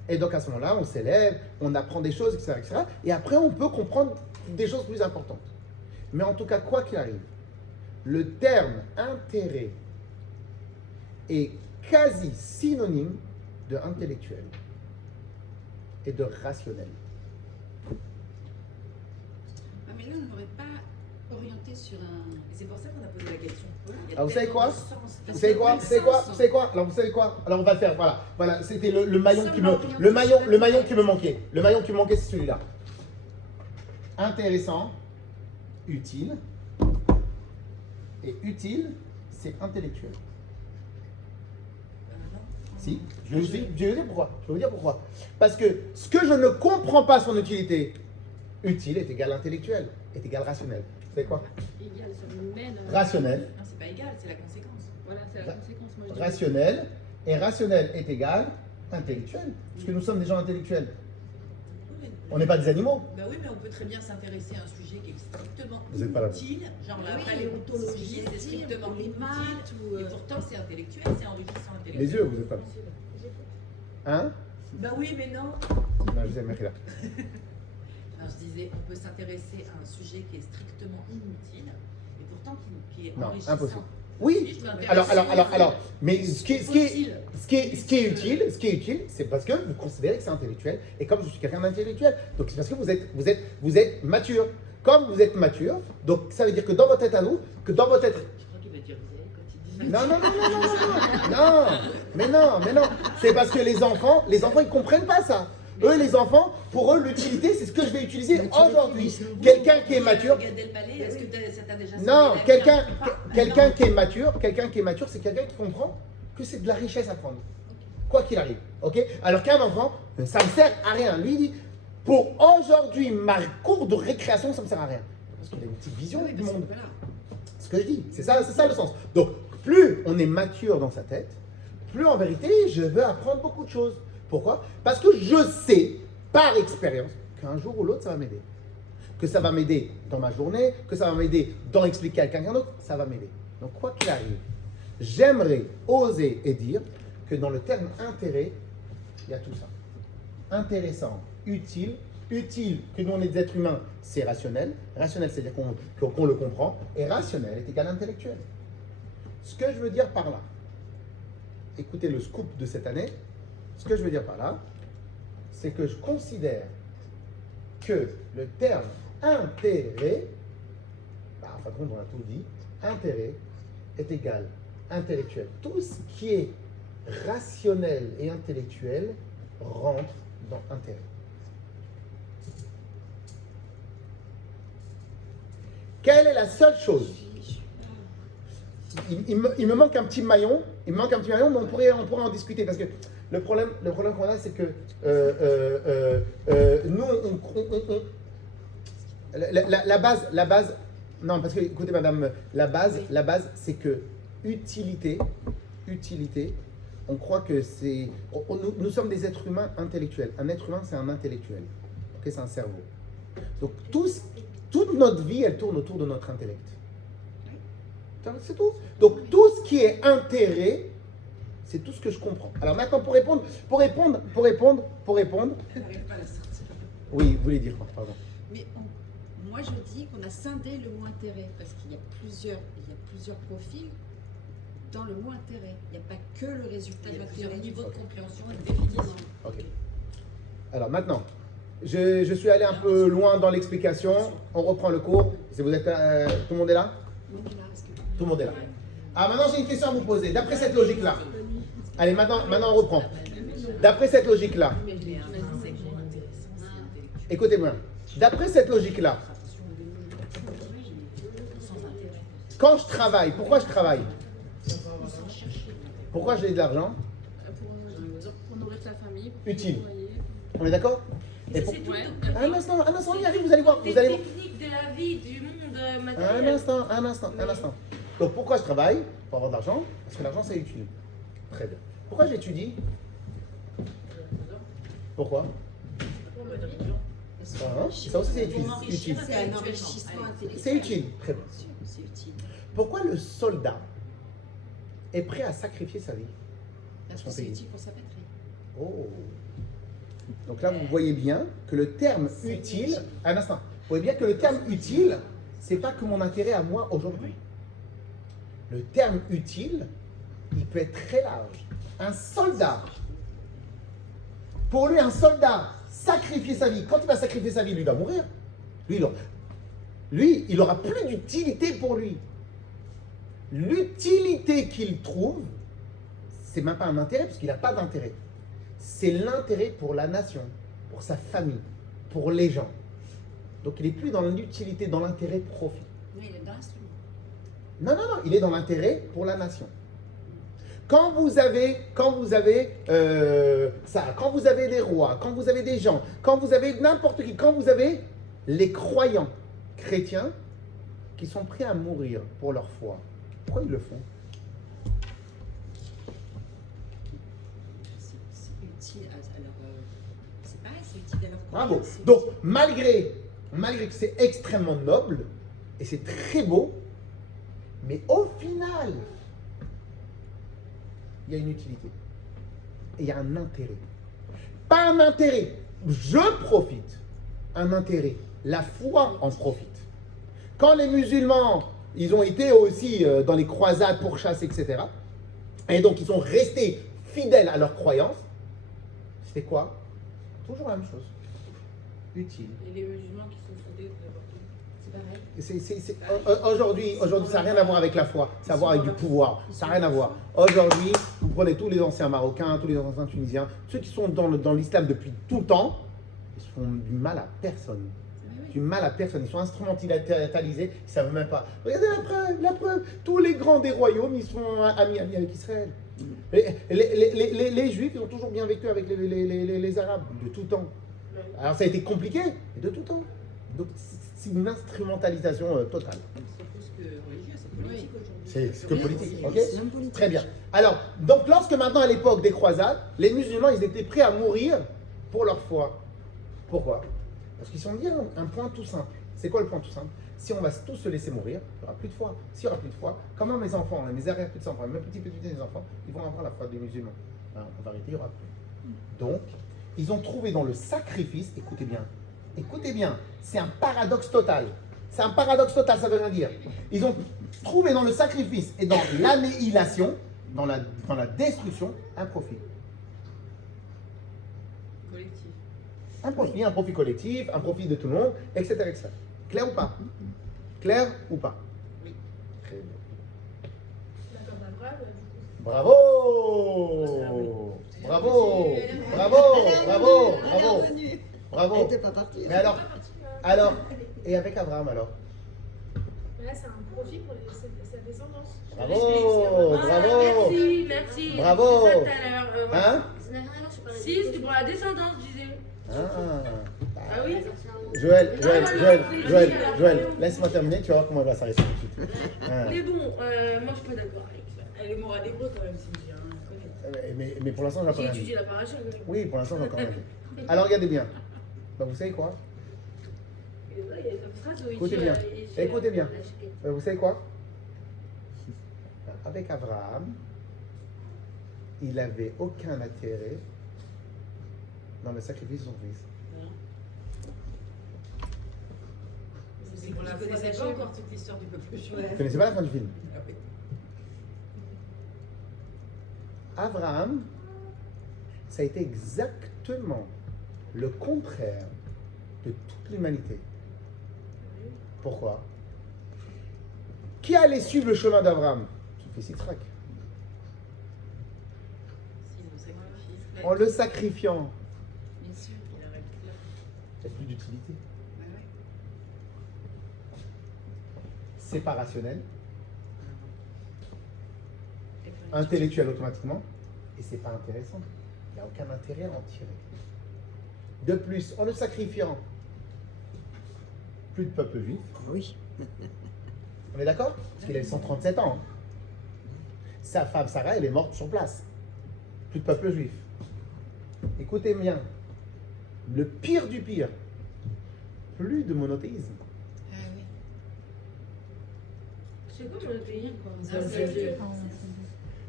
Et donc à ce moment-là, on s'élève, on apprend des choses, etc., etc. Et après, on peut comprendre des choses plus importantes. Mais en tout cas, quoi qu'il arrive, le terme intérêt est quasi synonyme de intellectuel et de rationnel. Ah, mais là, on n'aurait pas orienté sur un. Et c'est pour ça qu'on a posé la question. Alors vous savez quoi? Vous savez quoi? Alors vous savez quoi? Alors on va le faire, voilà, c'était le maillon qui me manquait. Le maillon qui me manquait, c'est celui-là. Intéressant, utile, et utile, c'est intellectuel. Si, je vais vous dire pourquoi. Parce que ce que je ne comprends pas son utilité, utile est égal intellectuel, est égal rationnel. Vous savez quoi? Égal, ça nous mène. Rationnel. Non, c'est pas égal, c'est la conséquence. Voilà, c'est la conséquence. Moi, je dis. Rationnel, et rationnel est égal intellectuel. Puisque nous sommes des gens intellectuels. On n'est pas des animaux. Bah oui, mais on peut très bien s'intéresser à un sujet qui est strictement Vous êtes pas là. utile, genre la Oui, paléontologie, c'est utile, strictement les inutile, maths, ou, et pourtant c'est intellectuel, c'est enrichissant intellectuel. Les yeux, vous êtes pas là. Hein? Bah oui, mais non. Non, je sais, merci là. Alors je disais, on peut s'intéresser à un sujet qui est strictement inutile, et pourtant qui est Non, enrichissant. impossible. Si, Oui. je m'intéresse Alors. Mais ce qui Utile. est utile, c'est parce que vous considérez que c'est intellectuel. Et comme je suis quelqu'un d'intellectuel, donc c'est parce que vous êtes mature. Comme vous êtes mature, donc ça veut dire que dans votre tête à vous, Je crois qu'il va dire vous quand il dit. Non, mais non. C'est parce que les enfants, ils comprennent pas ça. Eux, les enfants, pour eux, l'utilité, c'est ce que je vais utiliser aujourd'hui. Quelqu'un qui est mature. Gad Elmaleh, est-ce que ça t'a déjà Non, sauvé la vie quelqu'un un peu? qui est mature, c'est quelqu'un qui comprend que c'est de la richesse à prendre. Quoi qu'il arrive, ok? Alors qu'un enfant, ça ne sert à rien. Lui, il dit, pour aujourd'hui, ma cour de récréation, ça ne me sert à rien. Parce qu'il a une petite vision du monde. Voilà. Ce que je dis, c'est ça le sens. Donc, plus on est mature dans sa tête, plus en vérité, je veux apprendre beaucoup de choses. Pourquoi? Parce que je sais, par expérience, qu'un jour ou l'autre, ça va m'aider. Que ça va m'aider dans ma journée, que ça va m'aider dans expliquer à quelqu'un d'autre, ça va m'aider. Donc, quoi qu'il arrive, j'aimerais oser et dire que dans le terme intérêt, il y a tout ça. Intéressant, utile, que nous on est des êtres humains, c'est rationnel. Rationnel, c'est-à-dire qu'on le comprend. Et rationnel est égal à intellectuel. Ce que je veux dire par là, écoutez le scoop de cette année, ce que je veux dire par là, c'est que je considère que le terme intérêt, en fin de compte on a tout dit, intérêt est égal intellectuel. Tout ce qui est rationnel et intellectuel rentre dans intérêt. Quelle est la seule chose? Il me manque un petit maillon, mais on pourrait en discuter parce que le problème qu'on a, c'est que nous, la base, non, parce que écoutez, madame, la base, c'est que utilité, on croit que c'est, nous sommes des êtres humains intellectuels. Un être humain, c'est un intellectuel, ok, c'est un cerveau. Donc toute notre vie, elle tourne autour de notre intellect. C'est tout. Donc tout ce qui est intérêt, c'est tout ce que je comprends. Alors maintenant, pour répondre. Elle n'arrive pas à la sortir. Oui, vous voulez dire quoi, pardon? Mais moi, je dis qu'on a scindé le mot intérêt parce qu'il y a plusieurs profils dans le mot intérêt. Il n'y a pas que le résultat Il y a de plusieurs l'intérêt. niveaux de compréhension et de définition. Ok. Alors maintenant, Je suis allé un peu loin dans l'explication. On reprend le cours. Si vous êtes, tout le monde est là? Tout le monde est là. Ah, maintenant j'ai une question à vous poser. D'après cette logique-là. Allez, maintenant on reprend. D'après cette logique-là. Écoutez-moi. D'après cette logique-là. Quand je travaille, pourquoi je travaille? Pourquoi j'ai de l'argent? Pour nourrir sa famille. Utile. Travailler. On est d'accord? Et pour... Ouais. Un instant, on y arrive, vous allez voir. Vous allez voir. techniques de la vie, du monde Un matériel. instant. Donc pourquoi je travaille? Pour avoir de l'argent? Parce que l'argent c'est utile. Très bien. Pourquoi j'étudie? Pourquoi? Ça aussi c'est utile. C'est un enrichissement intellectuel. C'est utile. Très bien. C'est utile. Pourquoi le soldat est prêt à sacrifier sa vie? Parce que c'est utile pour sa patrie. Oh. Donc là, vous voyez bien que le terme utile, un instant, vous voyez bien que le terme utile, c'est pas que mon intérêt à moi aujourd'hui. Le terme utile, il peut être très large. Un soldat, pour lui, un soldat, sacrifier sa vie, quand il va sacrifier sa vie, lui, il va mourir. Lui, il aura plus d'utilité pour lui. L'utilité qu'il trouve, c'est même pas un intérêt, parce qu'il n'a pas d'intérêt. C'est l'intérêt pour la nation, pour sa famille, pour les gens. Donc il n'est plus dans l'utilité, dans l'intérêt profit. Non, il est dans l'instrument. Non, il est dans l'intérêt pour la nation. Quand vous avez ça, quand vous avez des rois, quand vous avez des gens, quand vous avez n'importe qui, quand vous avez les croyants chrétiens qui sont prêts à mourir pour leur foi, pourquoi ils le font? C'est utile à leur. C'est pareil, c'est utile à leur. Bravo. croyance, c'est Donc, utile. malgré que c'est extrêmement noble et c'est très beau, mais au final, il y a une utilité et il y a un intérêt. Pas un intérêt, je profite, un intérêt, la foi en profite. Quand les musulmans, ils ont été aussi dans les croisades pour chasser, etc., et donc ils sont restés fidèles à leurs croyances, c'était quoi? Toujours la même chose. Utile. Et les musulmans qui sont fondés C'est pareil. Aujourd'hui, ça n'a rien à voir avec la foi, ça a à voir avec du pouvoir, ça n'a rien à voir. Aujourd'hui, vous prenez tous les anciens Marocains, tous les anciens Tunisiens, ceux qui sont dans l'islam depuis tout le temps, ils font du mal à personne. Du mal à personne, ils sont instrumentalisés, ils ne savent même pas. Regardez la preuve, tous les grands des royaumes, ils sont amis avec Israël. Les Juifs, ils ont toujours bien vécu avec les Arabes, de tout temps. Alors ça a été compliqué, mais de tout temps. Donc c'est une instrumentalisation totale. C'est plus que religieux, c'est politique aujourd'hui. C'est que politique, ok? C'est même politique. Très bien. Alors, donc lorsque maintenant à l'époque des croisades, les musulmans, ils étaient prêts à mourir pour leur foi. Pourquoi? Parce qu'ils se sont dit un point tout simple. C'est quoi le point tout simple? Si on va tous se laisser mourir, il n'y aura plus de foi. S'il n'y aura plus de foi, comment mes enfants, mes arrière-petits-enfants, mes petits enfants, ils vont avoir la foi des musulmans? En vérité, il n'y aura plus. Donc, ils ont trouvé dans le sacrifice, écoutez bien, c'est un paradoxe total. C'est un paradoxe total, ça veut rien dire. Ils ont trouvé dans le sacrifice et dans l'annihilation, dans la destruction, un profit. Collectif. Un profit collectif, un profit de tout le monde, etc. etc. Clair ou pas? Clair ou pas? Oui. Très bien. D'accord, Abraham, du coup. Bravo! Bravo! Bravo! Elle n'était pas partie. Mais alors, et avec Abraham alors? Là, c'est un profit pour sa descendance. Bravo! Merci. Bravo. C'est ça tout à l'heure. Hein? Si, c'est pour la descendance, je disais. Ah oui? Joël, laisse-moi terminer, tu vas voir comment elle va s'arrêter tout de suite. Hein. Mais bon, moi je suis pas d'accord avec ça. Elle est morale d'hébreu quand même, si j'ai un connaître. Mais pour l'instant, j'ai J'ai encore rien étudié dit. la paracha. Oui, pour l'instant, j'ai encore rien dit. Alors, regardez bien. Bah, vous savez quoi? Écoutez bien. Écoutez bien. Vous savez quoi? Avec Abraham, il n'avait aucun intérêt dans le sacrifice de son fils. On ne connaissait pas encore toute l'histoire du peuple juif. Vous ne connaissez pas la fin du film? Abraham, ça a été exactement le contraire de toute l'humanité. Pourquoi? Qui allait suivre le chemin d'Abraham? Son fils Yitzhak. En le sacrifiant, Bien sûr. il n'y a plus d'utilité. Ouais, ouais. C'est pas rationnel, intellectuel automatiquement, et c'est pas intéressant. Il n'y a aucun intérêt à en tirer. De plus, en le sacrifiant, plus de peuple juif. Oui. On est d'accord? Parce qu'il avait 137 ans. hein. Sa femme Sarah, elle est morte sur place. Plus de peuple juif. Écoutez bien, le pire du pire, plus de monothéisme. Ah oui. C'est quoi monothéisme quoi?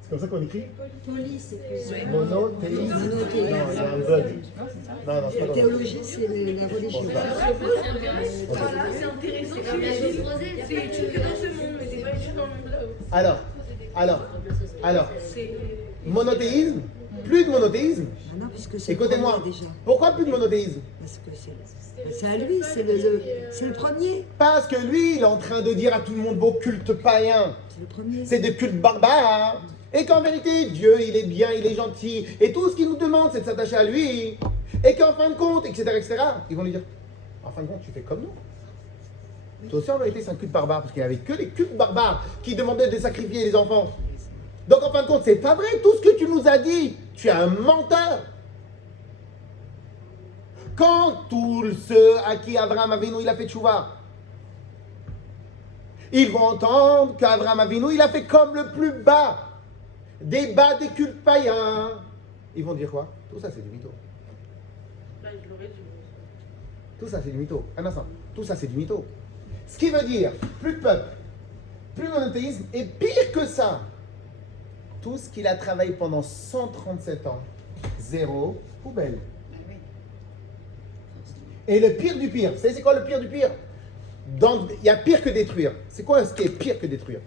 C'est comme ça qu'on écrit? Poli, c'est plus. Ouais. Monothéisme. Non, Monothéisme. il y a un bug. Non, c'est pas La drôle. théologie, c'est la religion. Bon, ça. Voilà, c'est intéressant. C'est étudié que dans ce monde, mais c'est pas étudié dans le monde là-haut. Alors, C'est. monothéisme, plus de monothéisme. Ah non, puisque c'est le Écoutez-moi, premier déjà. pourquoi plus de monothéisme? Parce que c'est à lui, c'est le premier. Parce que lui, il est en train de dire à tout le monde, vos cultes païens, C'est le premier. c'est des cultes barbares. hein. Et qu'en vérité, Dieu, il est bien, il est gentil. Et tout ce qu'il nous demande, c'est de s'attacher à lui. Et qu'en fin de compte, etc. Ils vont lui dire, en fin de compte, tu fais comme nous. Toi aussi, en vérité, c'est un culte barbare. Parce qu'il n'y avait que les cultes barbares qui demandaient de sacrifier les enfants. Donc, en fin de compte, c'est pas vrai tout ce que tu nous as dit. Tu es un menteur. Quand tous ceux à qui Abraham Avinu, il a fait tchouva, ils vont entendre qu'Abraham Avinu, il a fait comme le plus bas des bas des cultes païens. Ils vont dire quoi? Tout ça, c'est du mytho. Là, je l'aurais dit. Tout ça, c'est du mytho. Un instant. Tout ça, c'est du mytho. Ce qui veut dire plus de peuple, plus de monothéisme, et pire que ça, tout ce qu'il a travaillé pendant 137 ans, zéro, poubelle. Ah oui. Et le pire du pire, vous savez c'est quoi le pire du pire? Il y a pire que détruire. C'est quoi ce qui est pire que détruire?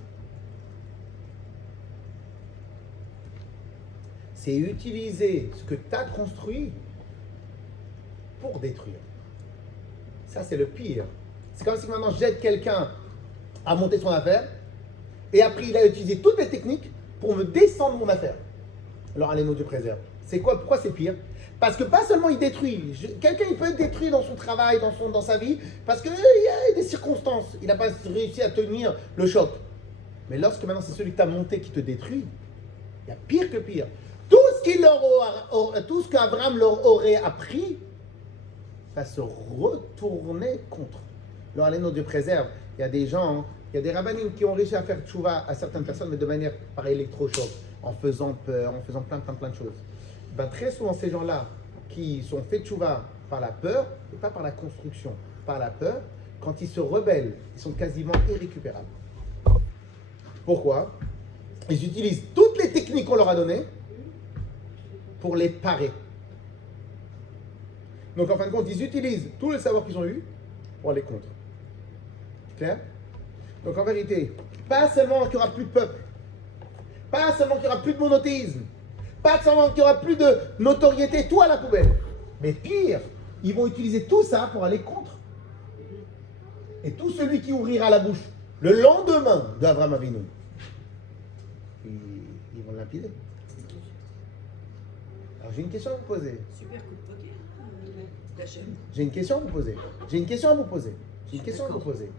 C'est utiliser ce que tu as construit pour détruire. Ça, c'est le pire. C'est comme si maintenant j'aide quelqu'un à monter son affaire et après il a utilisé toutes les techniques pour me descendre mon affaire. Alors, allez, nos Dieu préserve. C'est quoi? Pourquoi c'est pire? Parce que pas seulement il détruit. Quelqu'un, il peut être détruit dans son travail, dans sa vie, parce qu'il y a des circonstances. Il n'a pas réussi à tenir le choc. Mais lorsque maintenant c'est celui que tu as monté qui te détruit, il y a pire que pire. Tout ce qu'Abraham leur aurait appris va se retourner contre. Alors, allez, nos Dieu préserve. Il y a des gens, il y a des rabbinim qui ont réussi à faire tchouva à certaines personnes, mais de manière par électrochoc, en faisant peur, en faisant plein de choses. Ben, très souvent, ces gens-là qui sont faits tchouva par la peur, et pas par la construction, par la peur, quand ils se rebellent, ils sont quasiment irrécupérables. Pourquoi? Ils utilisent toutes les techniques qu'on leur a données pour les parer. Donc, en fin de compte, ils utilisent tous les savoirs qu'ils ont eus pour aller contre. C'est clair? Donc, en vérité, pas seulement qu'il n'y aura plus de peuple, pas seulement qu'il n'y aura plus de monothéisme, pas seulement qu'il n'y aura plus de notoriété, tout à la poubelle. Mais pire, ils vont utiliser tout ça pour aller contre. Et tout celui qui ouvrira la bouche le lendemain d'Abraham Avinu, ils vont l'impiler. Alors j'ai une question à vous poser. Super coup de poker, d'Hachem. J'ai une question à vous poser. J'ai une question à vous poser. J'ai une question à vous poser.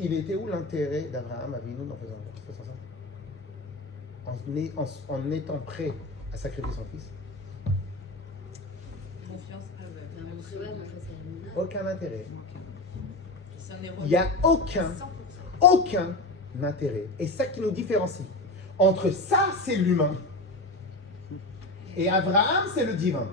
Il était où l'intérêt d'Abraham Avinu en faisant ça? En étant prêt à sacrifier son fils? Confiance aveugle. Aucun intérêt. C'est un héros. Il n'y a 100%. aucun intérêt. Et ça qui nous différencie. Entre ça, c'est l'humain. Et Abraham, c'est le divin.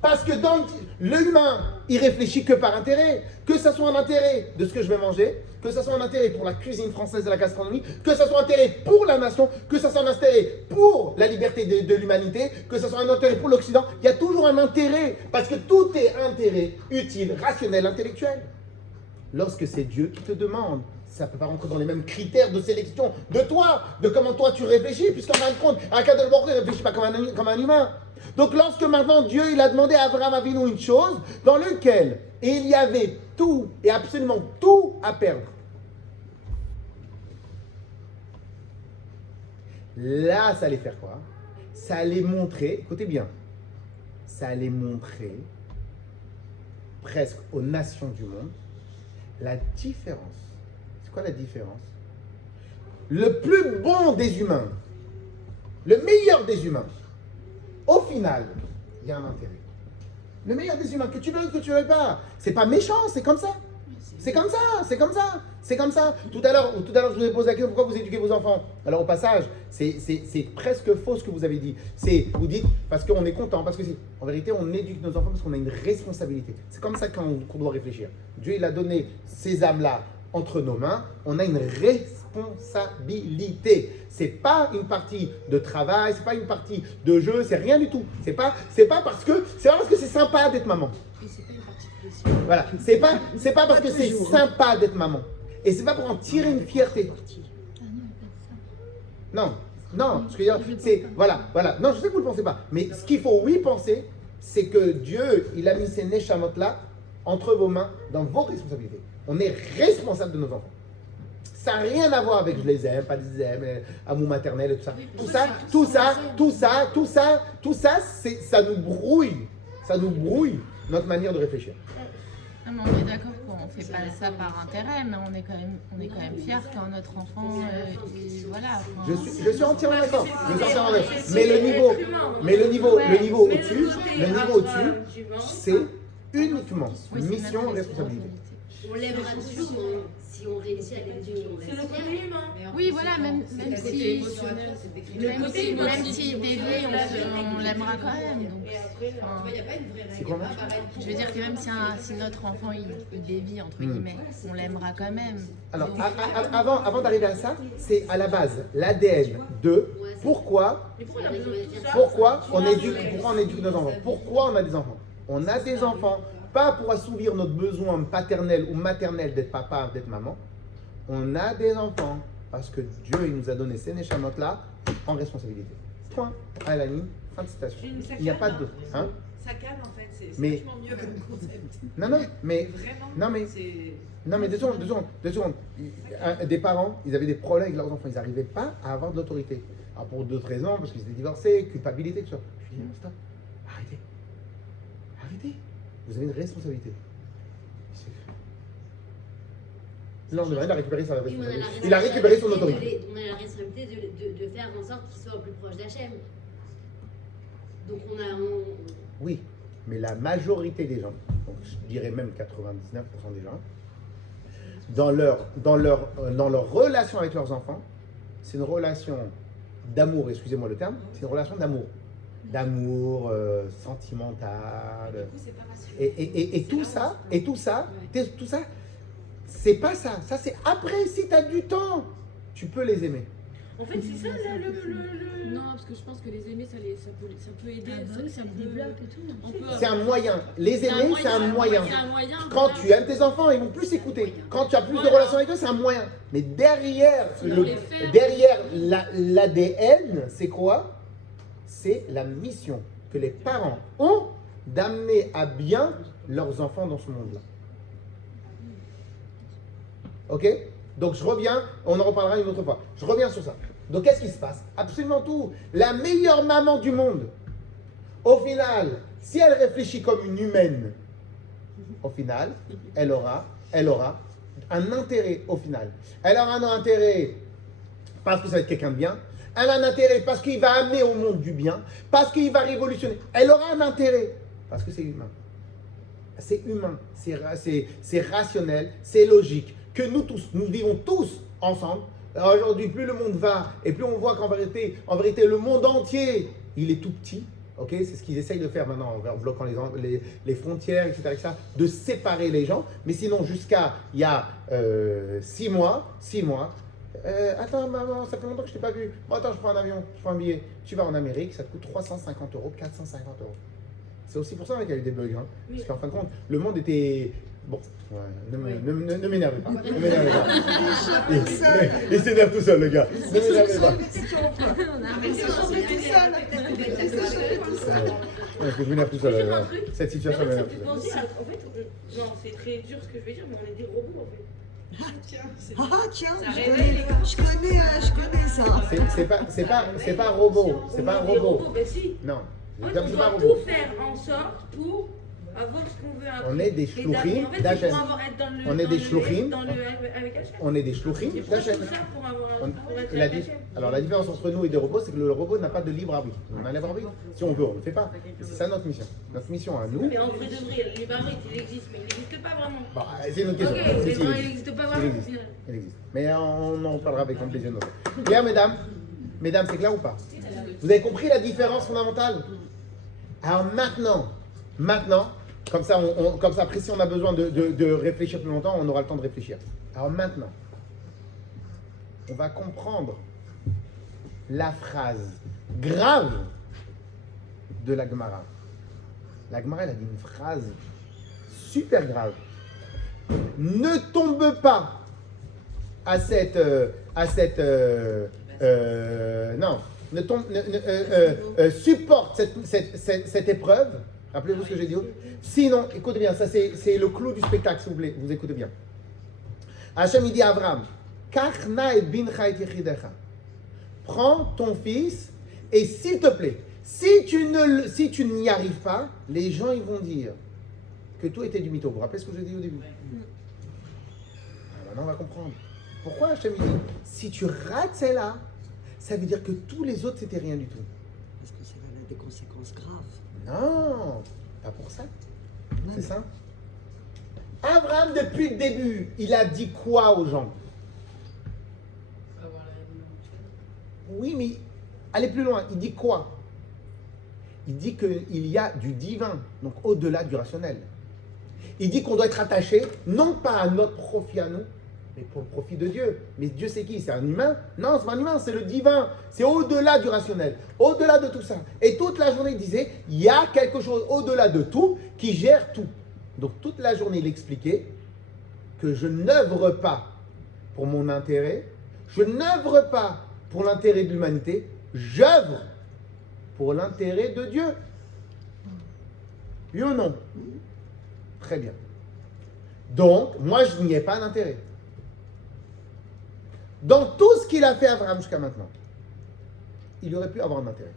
Parce que dans l'humain, il réfléchit que par intérêt. Que ce soit un intérêt de ce que je vais manger, que ce soit un intérêt pour la cuisine française de la gastronomie, que ce soit un intérêt pour la nation, que ce soit un intérêt pour la liberté de l'humanité, que ce soit un intérêt pour l'Occident. Il y a toujours un intérêt. Parce que tout est intérêt utile, rationnel, intellectuel. Lorsque c'est Dieu qui te demande, ça ne peut pas rentrer dans les mêmes critères de sélection de toi, de comment toi tu réfléchis, puisqu'en fin de compte, Akadosh Baruch Hu ne réfléchit pas comme un humain. Donc lorsque maintenant Dieu il a demandé à Abraham Avinu une chose dans lequel il y avait tout et absolument tout à perdre. Là, ça allait faire quoi? Ça allait montrer, écoutez bien, ça allait montrer presque aux nations du monde la différence. C'est quoi la différence? Le plus bon des humains, le meilleur des humains, au final, il y a un intérêt. Le meilleur des humains, que tu veux ou que tu ne veux pas, c'est pas méchant, c'est comme ça. C'est comme ça, c'est comme ça, c'est comme ça. Tout à l'heure, je vous ai posé la question, pourquoi vous éduquez vos enfants? Alors au passage, c'est presque faux ce que vous avez dit. Vous dites, parce qu'on est content, parce que en vérité, on éduque nos enfants parce qu'on a une responsabilité. C'est comme ça qu'on doit réfléchir. Dieu, il a donné ces âmes-là entre nos mains, on a une responsabilité. C'est pas une partie de travail, c'est pas une partie de jeu, c'est rien du tout. C'est pas parce que c'est sympa d'être maman. Et c'est pas une partie de plaisir. Voilà, c'est pas parce que c'est sympa d'être maman. Et c'est pas pour en tirer une fierté. Non, ce que je veux dire, c'est voilà. Non, je sais que vous ne le pensez pas, mais ce qu'il faut penser, c'est que Dieu, il a mis ces neshamot là entre vos mains dans vos responsabilités. On est responsable de nos enfants. Ça n'a rien à voir avec je les aime, pas les aime, amour maternel et tout ça. Tout ça, ça nous brouille notre manière de réfléchir. Non, mais on est d'accord qu'on ne fait pas ça par intérêt, mais on est quand même fiers quand notre enfant, voilà. Je suis entièrement d'accord. Mais le niveau au-dessus, c'est uniquement mission responsabilité. On l'aimera toujours si on réussit à l'éduquer. C'est le côté humain. Oui, voilà, même si dévie, on l'aimera quand même. Donc, c'est quoi, je veux dire que même si notre enfant il dévie entre guillemets, on l'aimera quand même. Alors, avant d'arriver à ça, c'est à la base l'ADN de pourquoi on éduque nos enfants. Pourquoi on a des enfants? On a des enfants pas pour assouvir notre besoin paternel ou maternel d'être papa, d'être maman. On a des enfants parce que Dieu il nous a donné ces neshamot-là en responsabilité. Point. À la ligne, fin de citation. Il n'y a pas de... Hein? Ça calme en fait, c'est vachement mieux comme concept. Non, mais... Vraiment, Non mais deux secondes. Des parents, ils avaient des problèmes avec leurs enfants. Ils n'arrivaient pas à avoir de l'autorité. Alors pour d'autres raisons, parce qu'ils étaient divorcés, culpabilité, tout ça. Je dis non, stop. Arrêtez. Vous avez une responsabilité. Non, il a récupéré sa responsabilité. Il a récupéré son autorité. On a la responsabilité de faire en sorte qu'il soit au plus proche d'Hachem. Donc Oui, mais la majorité des gens, donc je dirais même 99% des gens, dans leur relation avec leurs enfants, c'est une relation d'amour, excusez-moi le terme, c'est une relation d'amour sentimental, et tout ça, c'est pas ça. Ça c'est après, si tu as du temps, tu peux les aimer. En fait, c'est ça là, le... Non, parce que je pense que les aimer, ça peut aider. Ça me développe et tout. C'est un moyen. Les aimer, c'est un moyen. Quand tu aimes tes enfants, ils vont plus écouter. Quand tu as plus de relations avec eux, c'est un moyen. Mais derrière l'ADN, c'est quoi? C'est la mission que les parents ont d'amener à bien leurs enfants dans ce monde-là. Ok? Donc je reviens, on en reparlera une autre fois. Je reviens sur ça. Donc qu'est-ce qui se passe? Absolument tout. La meilleure maman du monde, au final, si elle réfléchit comme une humaine, au final, elle aura un intérêt au final. Elle aura un intérêt parce que ça va être quelqu'un de bien. Elle a un intérêt parce qu'il va amener au monde du bien, parce qu'il va révolutionner. Elle aura un intérêt parce que c'est humain. C'est humain, c'est rationnel, c'est logique. Que nous vivons tous ensemble. Alors aujourd'hui, plus le monde va et plus on voit qu'en vérité, le monde entier, il est tout petit. Okay, c'est ce qu'ils essayent de faire maintenant en bloquant les frontières, etc., de séparer les gens. Mais sinon, jusqu'à il y a 6 mois, attends maman, ça fait longtemps que je t'ai pas vu. Bon, attends, je prends un avion, je prends un billet. Tu vas en Amérique, ça te coûte 350 €, 450 €. C'est aussi pour ça qu'il y a eu des bugs. Hein, parce qu'en fin de compte, le monde était Bon, ouais, ne m'énervez pas. Ne m'énervez pas. Il s'énerve tout seul, le gars. Ne m'énervez pas. Parce que je m'énerve tout seul. Cette situation m'énerve tout seul. En fait, non, c'est très dur ce que je vais dire, mais on est des robots en fait. Tiens, je connais ça. C'est pas un robot. C'est pas un robot. Ben si. Non. En fait, C'est on pas doit un robot. tout faire en sorte pour avoir ce qu'on veut après. On est des Et shluchim en fait, c'est d'Hachem. pour avoir- être dans le- On est dans des le- shluchim. dans le- avec Hachem. On est des shluchim Et pourquoi d'Hachem. tout faire pour avoir- pour être La avec di- Hachem? Alors la différence entre nous et des robots, c'est que le robot n'a pas de libre arbitre. On a un libre arbitre. Si on veut, on ne le fait pas. C'est ça notre mission. Notre mission à nous. Mais en vrai de vrai, le libre arbitre, il existe, mais il n'existe pas vraiment. Bon, c'est une autre question. Ok, Si, mais si, non, il il existe. n'existe pas Il vraiment. existe. Il existe. Mais on en parlera avec un plaisir. Bien, mesdames, c'est clair ou pas? Vous avez compris la différence fondamentale? Alors maintenant, comme ça, après, si on a besoin de réfléchir plus longtemps, on aura le temps de réfléchir. Alors maintenant, on va comprendre la phrase grave de la Gemara. La Gemara, elle a dit une phrase super grave. Ne tombe pas à cette supporte cette épreuve. Rappelez-vous ce que j'ai dit. Sinon, écoutez bien, ça c'est le clou du spectacle, s'il vous plaît. Vous écoutez bien. Hachem il dit à Abraham, Kachna et bincha et yechidecha. Prends ton fils et s'il te plaît, si tu n'y arrives pas, les gens ils vont dire que tout était du mytho. Vous vous rappelez ce que j'ai dit au début? Maintenant on va comprendre. Pourquoi Hachem il dit, si tu rates celle-là, ça veut dire que tous les autres c'était rien du tout. Parce que ça a des conséquences graves. Non, pas pour ça. C'est ça. Abraham, depuis le début, il a dit quoi aux gens? Oui, mais allez plus loin. Il dit quoi? Il dit qu'il y a du divin, donc au-delà du rationnel. Il dit qu'on doit être attaché, non pas à notre profit à nous, mais pour le profit de Dieu. Mais Dieu c'est qui? C'est un humain? Non, c'est pas un humain, c'est le divin. C'est au-delà du rationnel, au-delà de tout ça. Et toute la journée, il disait, il y a quelque chose au-delà de tout qui gère tout. Donc toute la journée, il expliquait que je n'œuvre pas pour mon intérêt, je n'œuvre pas pour l'intérêt de l'humanité, j'œuvre pour l'intérêt de Dieu. Oui ou non? Très bien. Donc, moi, je n'y ai pas d'intérêt. Dans tout ce qu'il a fait Abraham jusqu'à maintenant, il aurait pu avoir un intérêt.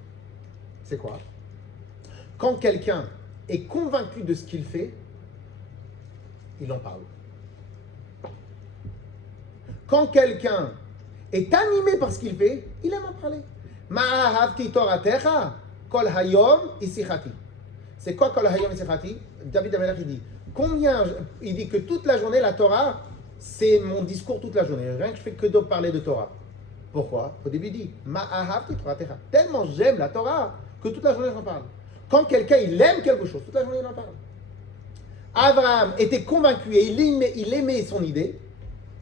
C'est quoi? Quand quelqu'un est convaincu de ce qu'il fait, il en parle. Quand quelqu'un est animé par ce qu'il fait, il aime en parler. Ma'ahavti toratecha, kol hayom isichati. C'est quoi kol hayom isichati? David Amelach il dit, il dit que toute la journée, la Torah, c'est mon discours toute la journée. Rien que je fais que de parler de Torah. Pourquoi? Au début, il dit, Ma'ahavti toratecha. Tellement j'aime la Torah que toute la journée, j'en parle. Quand quelqu'un, il aime quelque chose, toute la journée, il en parle. Abraham était convaincu et il aimait son idée.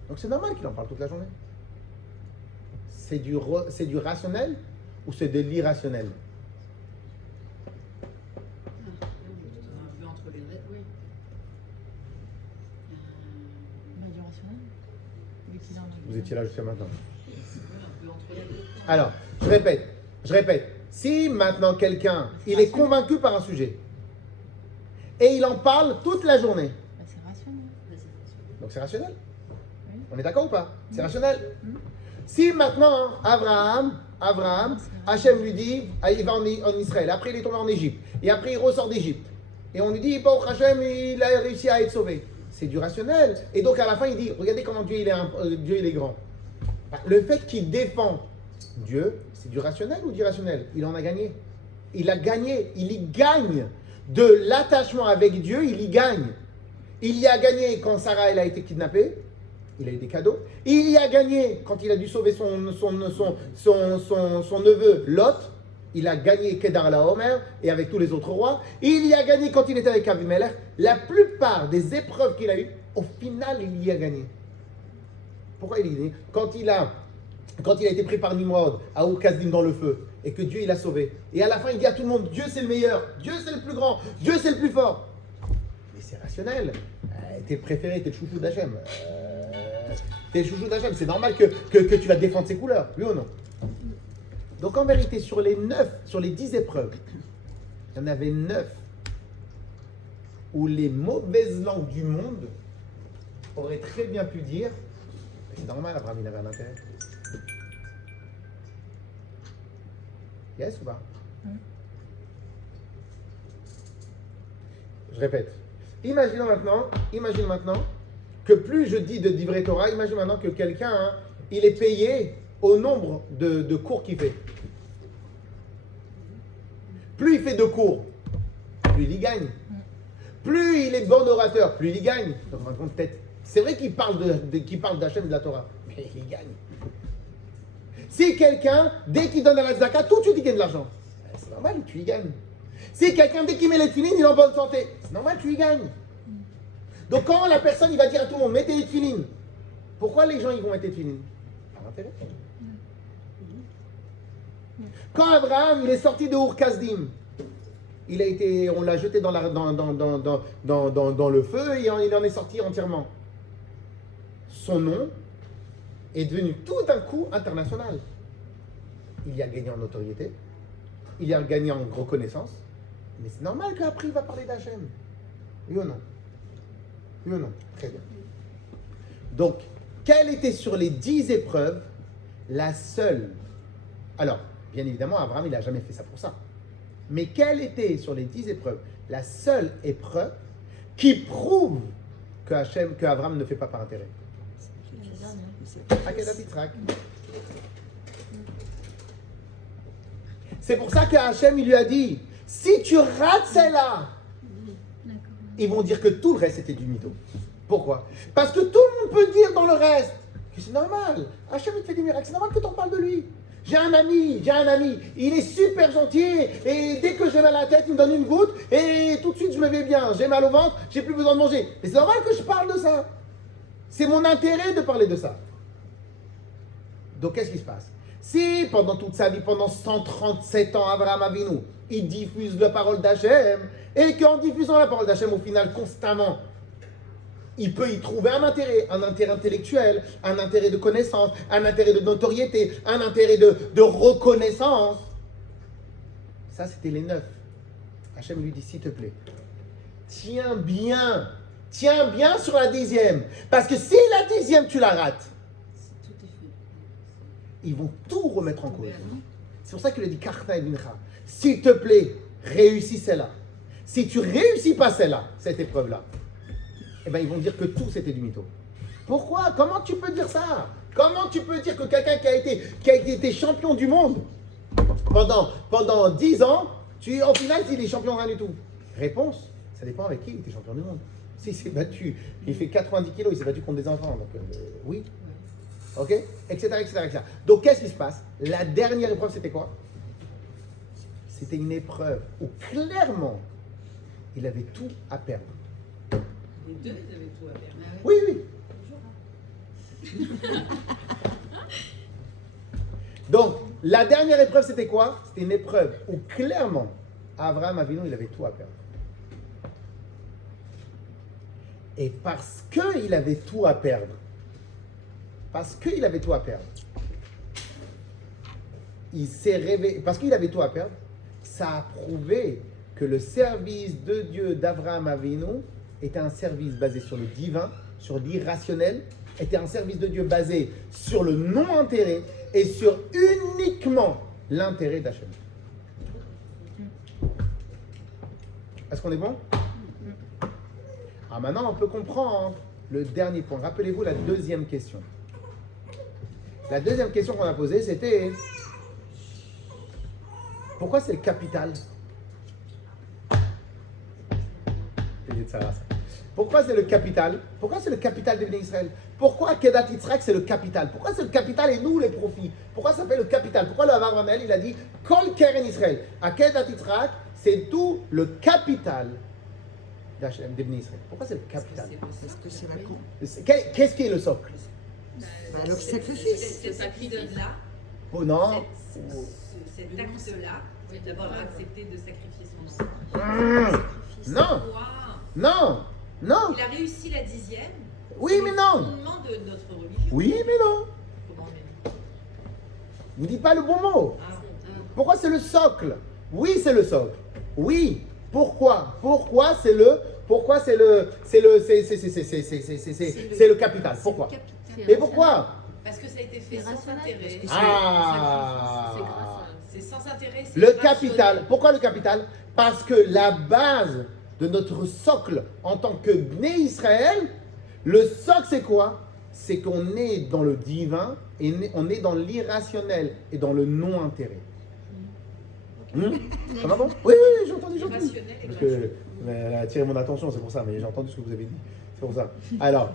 Donc c'est normal qu'il en parle toute la journée. C'est du rationnel ou c'est de l'irrationnel? Un peu entre les deux, oui. Du rationnel. Vu qu'il en a- Vous étiez là jusqu'à maintenant. Un peu entre les deux. Alors, je répète. Si maintenant quelqu'un, il est convaincu par un sujet et il en parle toute la journée, Bah, c'est rationnel. donc c'est rationnel. Oui. On est d'accord ou pas? C'est rationnel. Si maintenant Abraham, Hachem lui dit, il va en Israël, après il est tombé en Égypte, et après il ressort d'Égypte, et on lui dit, bon, Hachem, il a réussi à être sauvé. C'est du rationnel. Et donc à la fin il dit, regardez comment Dieu il est grand. Bah, le fait qu'il défend Dieu, c'est du rationnel ou d'irrationnel? Il en a gagné. Il a gagné, il y gagne. De l'attachement avec Dieu, il y gagne. Il y a gagné quand Sarah elle a été kidnappée. Il a eu des cadeaux. Il y a gagné quand il a dû sauver son neveu Lot. Il a gagné Kedar Laomer et avec tous les autres rois. Il y a gagné quand il était avec Abimelech. La plupart des épreuves qu'il a eues, au final, il y a gagné. Pourquoi il y a gagné? Quand il a été pris par Nimrod à Ur-Kasdim dans le feu et que Dieu il a sauvé. Et à la fin, il dit à tout le monde, Dieu c'est le meilleur, Dieu c'est le plus grand, Dieu c'est le plus fort. Mais c'est rationnel. T'es le préféré, t'es le chouchou d'Hachem. T'es le chouchou d'Hachem, c'est normal que tu vas défendre ses couleurs, oui ou non? Donc en vérité, sur les 10 épreuves, il y en avait 9 où les mauvaises langues du monde auraient très bien pu dire, c'est normal, Abraham, il avait un intérêt. Yes ou pas? Je répète. Imagine maintenant que plus je dis de Divrei Torah, imagine maintenant que quelqu'un, il est payé au nombre de cours qu'il fait. Plus il fait de cours, plus il y gagne. Plus il est bon orateur, plus il y gagne. Donc, en fin de compte, peut-être, c'est vrai qu'il parle d'Hachem de la Torah, mais il gagne. Si quelqu'un, dès qu'il donne à la tzedaka, tout de suite il gagne de l'argent. C'est normal, tu y gagnes. Si quelqu'un, dès qu'il met les tefilines, il est en bonne santé. C'est normal, tu y gagnes. Donc quand la personne, il va dire à tout le monde, mettez les tefilines. Pourquoi les gens, ils vont mettre les tefilines? Par intérêt. Quand Abraham, il est sorti de Ur Kasdim, on l'a jeté dans le feu et il en est sorti entièrement. Son nom est devenu tout d'un coup international. Il y a gagné en notoriété, il y a gagné en reconnaissance, mais c'est normal qu'après il va parler d'Hachem. Oui ou non? Oui ou non? Très bien. Donc, quelle était sur les 10 épreuves la seule? Alors, bien évidemment, Abraham, il n'a jamais fait ça pour ça. Mais quelle était sur les 10 épreuves la seule épreuve qui prouve qu'Abraham ne fait pas par intérêt? Akedat Yitzhak. C'est pour ça qu'Hachem il lui a dit, si tu rates celle-là, ils vont dire que tout le reste était du mytho. Pourquoi? Parce que tout le monde peut dire dans le reste que c'est normal. Hachem il te fait des miracles, c'est normal que tu en parles de lui. J'ai un ami, il est super gentil et dès que j'ai mal à la tête, il me donne une goutte et tout de suite je me vais bien. J'ai mal au ventre, j'ai plus besoin de manger. Mais c'est normal que je parle de ça. C'est mon intérêt de parler de ça. Donc qu'est-ce qui se passe? Si pendant toute sa vie, pendant 137 ans, Abraham Avinu, il diffuse la parole d'Hachem et qu'en diffusant la parole d'Hachem, au final, constamment, il peut y trouver un intérêt intellectuel, un intérêt de connaissance, un intérêt de notoriété, un intérêt de reconnaissance. Ça, c'était les 9. Hachem lui dit, s'il te plaît, tiens bien sur la 10e. Parce que si la 10e, tu la rates, ils vont tout remettre en cause. C'est pour ça qu'il a dit, Karna et Mincha, s'il te plaît, réussis celle-là. Si tu réussis pas celle-là, cette épreuve-là, eh ben, ils vont dire que tout c'était du mytho. Pourquoi? Comment tu peux dire ça? Comment tu peux dire que quelqu'un qui a été champion du monde pendant 10 ans, au final, il est champion rien du tout? Réponse, ça dépend avec qui il était champion du monde. S'il s'est battu, il fait 90 kilos, il s'est battu contre des enfants, donc oui. Ok? Etc. Donc qu'est-ce qui se passe? La dernière épreuve, c'était quoi? C'était une épreuve où clairement, il avait tout à perdre. Les deux, ils avaient tout à perdre. Oui. Donc, la dernière épreuve, c'était quoi? C'était une épreuve où clairement, Abraham Avinu, il avait tout à perdre. Et parce qu'il avait tout à perdre, il s'est réveillé, parce qu'il avait tout à perdre, ça a prouvé que le service de Dieu d'Abraham Avinu était un service basé sur le divin, sur l'irrationnel, était un service de Dieu basé sur le non-intérêt et sur uniquement l'intérêt d'Hachem. Est-ce qu'on est bon? Alors maintenant, on peut comprendre le dernier point. Rappelez-vous la deuxième question. La deuxième question qu'on a posée, c'était pourquoi c'est le capital? Pourquoi c'est le capital? Pourquoi c'est le capital de Israël? Pourquoi Akedat Yitzhak c'est le capital? Pourquoi c'est le capital et nous les profits? Pourquoi ça s'appelle le capital? Pourquoi le Avraham il a dit Kol Keren Israël? Akedat Yitzhak c'est tout le capital d'Ibn Israël. Pourquoi c'est le capital? Parce que c'est la con. Qu'est-ce qui est le socle? Le sacrifice. Ce sacrifice-là, Oh non. cet acte-là, d'avoir accepté de sacrifier son sang. Non. Non. Non. Il a réussi la 10e. Oui, mais non. Fondement de notre religion. Oui, mais non. Comment mais non. Vous dites pas le bon mot. Ah. Pourquoi c'est le socle? Oui, c'est le socle. Oui. Pourquoi? Pourquoi c'est le capital? Pourquoi? Et pourquoi? Parce que ça a été fait sans intérêt. Ah. C'est sans intérêt. c'est Le rationnel. capital. Pourquoi le capital? Parce que la base de notre socle en tant que Bnei Israël, le socle c'est quoi? C'est qu'on est dans le divin et on est dans l'irrationnel et dans le non-intérêt. Ça va bon? Oui, j'ai entendu. Irrationnel et Parce que elle a attiré mon attention, c'est pour ça, mais j'ai entendu ce que vous avez dit. C'est pour ça. Alors,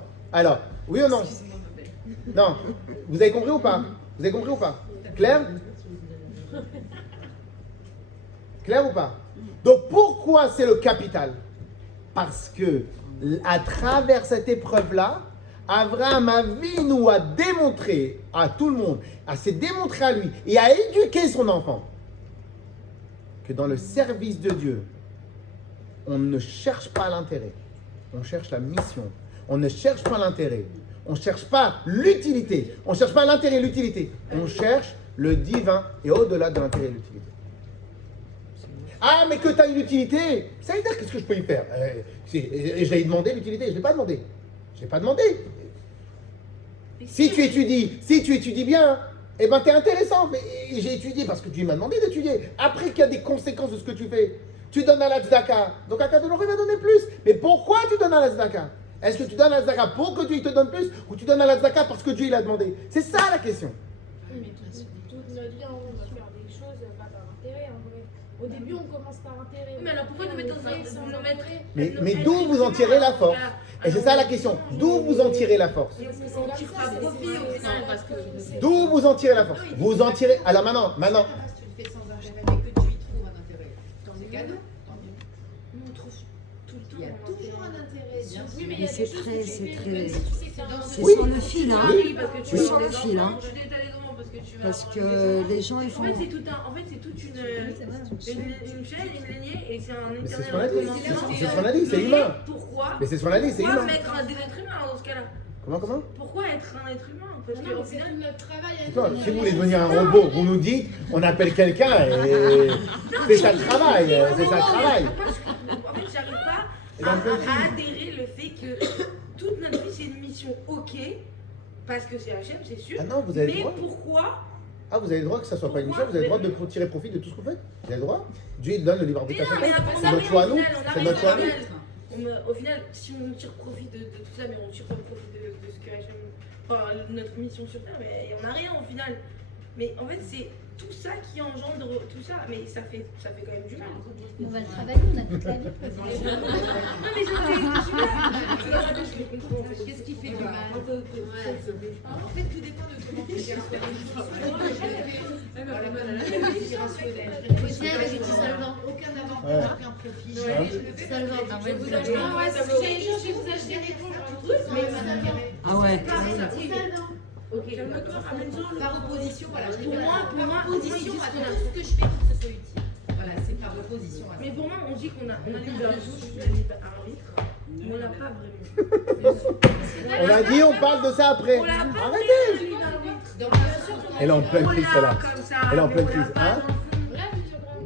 oui ou non? Excuse-moi, ma belle. Non. Vous avez compris ou pas? Vous avez compris ou pas? Claire? Claire ou pas? Donc pourquoi c'est le capital? Parce que à travers cette épreuve-là, Abraham Avinu a démontré à tout le monde, s'est démontré à lui et a éduqué son enfant que dans le service de Dieu, on ne cherche pas l'intérêt, on cherche la mission. On ne cherche pas l'intérêt, on ne cherche pas l'utilité, on ne cherche pas l'intérêt et l'utilité, on cherche le divin et au-delà de l'intérêt et l'utilité. Ah, mais que tu as une utilité, ça veut dire qu'est-ce que je peux y faire? Et je l'ai demandé l'utilité, je ne l'ai pas demandé. Je l'ai pas demandé. Si tu étudies bien, eh ben tu es intéressant. Mais j'ai étudié parce que tu m'as demandé d'étudier. Après qu'il y a des conséquences de ce que tu fais, tu donnes à la tzedaka. Donc Akadosh va donner plus. Mais pourquoi tu donnes à la tzedaka? Est-ce que tu donnes à la tzedaka pour que Dieu te donne plus ou tu donnes à la tzedaka parce que Dieu il a demandé? C'est ça la question. Mais toute notre vie, on va faire des choses pas par intérêt en vrai. Au début, on commence par intérêt. Mais alors pourquoi nous mettons ça Mais d'où vous en tirez la force? Et c'est ça la question. D'où vous en tirez la force? On tire pas profit au final parce que. D'où vous en tirez la force? Vous en tirez. Alors maintenant. Tu le fais sans intérêt et que tu y trouves un intérêt. C'est cadeau. Tant mieux. Nous on trouve tout le temps. Il y a toujours un intérêt. Bien sûr. Oui, mais il y Mais a c'est des choses très, que tu c'est fais, très. même si tu sais que C'est Oui. sur le fil, hein. Oui, parce que tu Oui. as Sur le des fil, hein. enfants, tu t'as des enfants parce que tu vas Parce avoir des que enfants. les gens, ils En font. fait, c'est toute une chaîne, une lignée, et c'est un Mais c'est ce éternel qu'on a dit. recommencement. C'est ce qu'on a dit, c'est Mais humain. Pourquoi Mais c'est ce qu'on a dit, c'est Pourquoi humain. mettre des êtres humains dans ce cas-là? Comment? Pourquoi être un être humain? Parce Non, qu'au c'est final. tout notre travail. Putain, si vous voulez devenir un robot, vous nous dites, on appelle quelqu'un et c'est ça le travail. C'est ça le travail. En fait, j'arrive pas Et dans le petit. à adhérer le fait que toute notre vie c'est une mission, ok, parce que c'est HM, c'est sûr. Ah non, vous avez le Mais droit. pourquoi? Ah, vous avez le droit que ça soit pas une mission, vous avez le droit de tirer profit de tout ce que vous faites. Vous avez le droit. Dieu il donne le libre arbitre à Mais chacun. on C'est a notre rien choix à au nous. final, on a C'est rien notre choix à au nous. final. Au final, si on tire profit de tout ça, mais on tire pas profit de ce que HM. Enfin, notre mission sur Terre, mais on n'a rien au final. Mais en fait, c'est tout ça qui engendre tout ça, mais ça fait quand même du mal. On va le travailler, on a toute la vie. Non, mais je sais. Qu'est-ce qui fait du mal? En fait, tout dépend de comment tu aucun avantage, aucun profit. Je vais vous acheter Ah ouais. Par opposition, voilà. Pour moi, Opposition à tout ce que je fais pour que ce soit utile. Voilà, c'est par opposition à ça. mais pour moi, on dit qu'on a libre arbitre, mais on l'a pas vraiment. On a dit, on parle de ça après. On l'a pas Arrêtez. vraiment libre arbitre. Donc, bien sûr, Elle est en pleine crise, celle-là. Comme ça, Elle est en mais pleine on l'a crise, pas hein? dans le fond.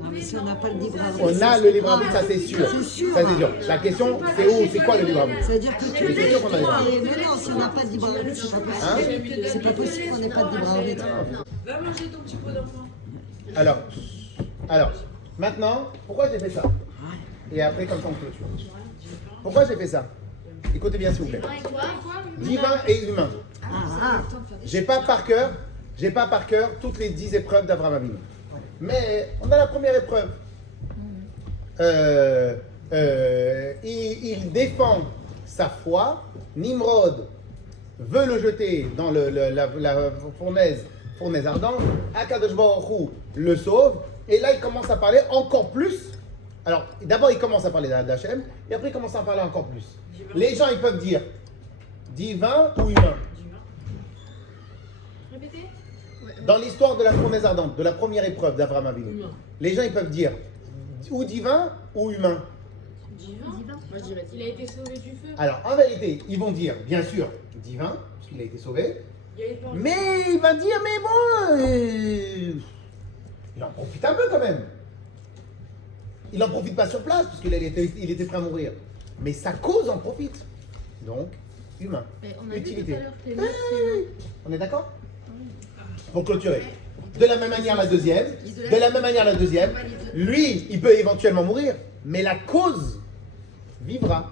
Non, mais si on n'a pas le libre arbitre. On a le libre arbitre, ça c'est sûr. C'est sûr. Ça c'est sûr. La question, c'est où? C'est quoi le libre arbitre? Ça veut dire que tu Mais c'est sûr qu'on a le libre arbitre. Mais non, si on n'a pas de libre arbitre, c'est pas possible. C'est pas possible qu'on n'ait pas de libre arbitre. Va manger ton petit pot d'enfant. Alors, maintenant, pourquoi j'ai fait ça? Et après, comme ça, on clôture. Pourquoi j'ai fait ça? Écoutez bien, s'il vous plaît. Divin et humain. J'ai pas par cœur toutes les 10 épreuves d'Abraham Avinu. Mais on a la première épreuve. Il défend sa foi. Nimrod veut le jeter dans la fournaise ardente. Akadosh Baruch Hu le sauve. Et là, il commence à parler encore plus. Alors, d'abord, il commence à parler d'Hachem. Et après, il commence à parler encore plus. Les gens, ils peuvent dire divin ou humain. Répétez. Dans l'histoire de la fournaise ardente, de la première épreuve d'Abraham Avinu, les gens ils peuvent dire ou divin ou humain. Divin. Divin. Moi je dirais il a été sauvé du feu. Alors, en vérité, ils vont dire, bien sûr, divin, parce qu'il a été sauvé, Il y a eu peur. mais il va dire, mais bon, il en profite un peu quand même. Il n'en profite pas sur place, parce qu'il était prêt à mourir. Mais sa cause en profite. Donc, humain. Mais on a vu tout Utilité. à l'heure que les mères, c'est On est d'accord? Pour clôturer. De la même manière, la deuxième. De la même manière, la deuxième. Lui, il peut éventuellement mourir, mais la cause vivra.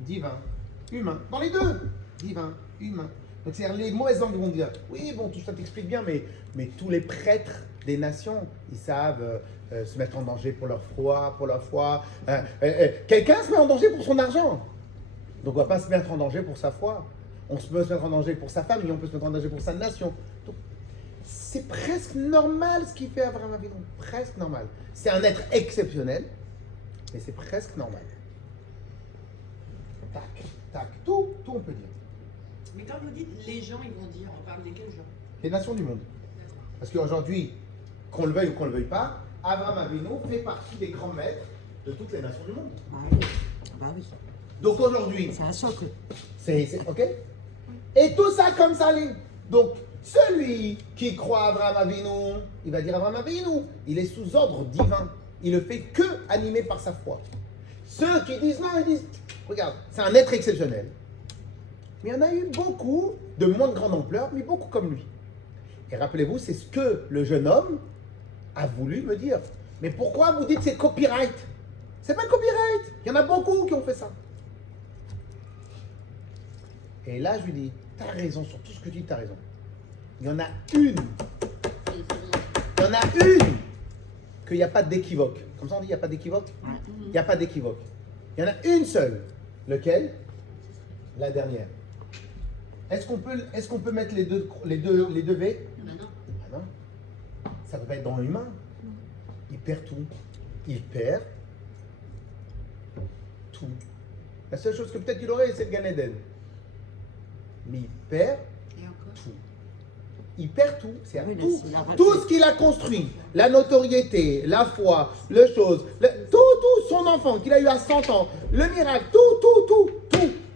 Divin, humain. Dans les deux. Divin, humain. Donc, c'est les mauvaises langues vont dire, oui, bon, tout ça t'explique bien, mais tous les prêtres des nations, ils savent se mettre en danger pour leur foi. Quelqu'un se met en danger pour son argent. Donc, on ne va pas se mettre en danger pour sa foi. On peut se mettre en danger pour sa famille, on peut se mettre en danger pour sa nation. Donc, c'est presque normal ce qu'il fait Abraham Avinu. Presque normal. C'est un être exceptionnel, mais c'est presque normal. Tac, tac, tout on peut dire. Mais quand vous dites les gens, ils vont dire, on parle desquels gens? Les nations du monde. Parce qu'aujourd'hui, qu'on le veuille ou qu'on ne le veuille pas, Abraham Avinu fait partie des grands maîtres de toutes les nations du monde. Bah oui. Bah oui. Donc aujourd'hui, C'est un socle. c'est ok. Et tout ça comme ça, donc celui qui croit à Abraham Avinu, il va dire Abraham Avinu, il est sous ordre divin. Il ne fait que animé par sa foi. Ceux qui disent non, ils disent, regarde, c'est un être exceptionnel. Mais il y en a eu beaucoup de moins de grande ampleur, mais beaucoup comme lui. Et rappelez-vous, c'est ce que le jeune homme a voulu me dire. Mais pourquoi vous dites c'est copyright? C'est pas copyright. Il y en a beaucoup qui ont fait ça. Et là, je lui dis, t'as raison sur tout ce que tu dis, t'as raison. Il y en a une. Il y en a une qu'il n'y a pas d'équivoque. Comme ça, on dit, il n'y a pas d'équivoque. Il n'y a pas d'équivoque. Il y en a une seule. Lequel? La dernière. Est-ce qu'on peut mettre les deux V? Ben non. Ah non. Ça peut pas être dans l'humain. Il perd tout. Il perd tout. La seule chose que peut-être qu'il aurait, c'est le Gan Eden. Mais il perd Et encore. tout. Il perd tout. C'est Oui, tout. il a raté. Tout ce qu'il a construit, la notoriété, la foi, le chose, tout son enfant qu'il a eu à 100 ans, le miracle, tout,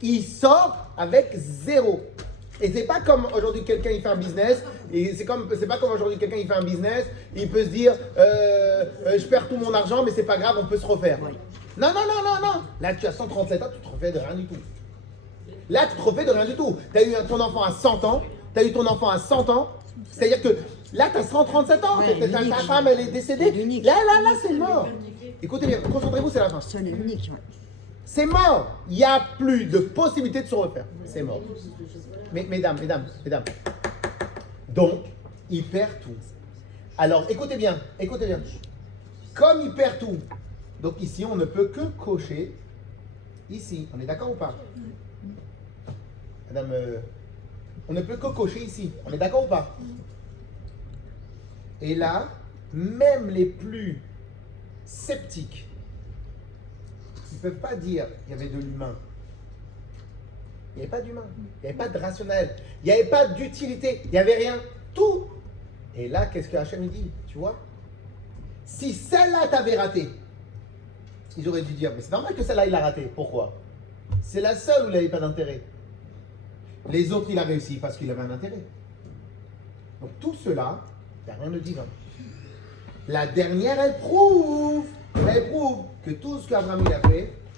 il sort avec zéro. Et c'est pas comme aujourd'hui quelqu'un il fait un business, et c'est pas comme aujourd'hui quelqu'un il fait un business, il peut se dire je perds tout mon argent mais c'est pas grave, on peut se refaire. Oui. Non. Là tu as 137 ans, tu te refais de rien du tout. Là tu te refais de rien du tout. Tu as eu ton enfant à 100 ans, c'est-à-dire que là tu as 137 ans, Ouais, ta l'unique. femme elle est décédée. L'unique. Là c'est mort. Écoutez bien, concentrez-vous, c'est la fin. Seul et unique. Ouais. C'est mort. Il n'y a plus de possibilité de se refaire. C'est mort. Mais, mesdames. Donc, il perd tout. Alors, écoutez bien. Comme il perd tout, donc ici, on ne peut que cocher ici. On est d'accord ou pas? Madame, on ne peut que cocher ici. On est d'accord ou pas? Et là, même les plus sceptiques, ils ne peuvent pas dire qu'il y avait de l'humain. Il n'y avait pas d'humain, il n'y avait pas de rationnel, il n'y avait pas d'utilité, il n'y avait rien, tout. Et là, qu'est-ce que Hachem dit? Tu vois? Si celle-là t'avait raté, ils auraient dû dire, mais c'est normal que celle-là il a raté. Pourquoi? C'est la seule où il n'avait pas d'intérêt. Les autres, il a réussi parce qu'il avait un intérêt. Donc tout cela, il n'y a rien de divin. La dernière, elle prouve que tout ce qu'Abraham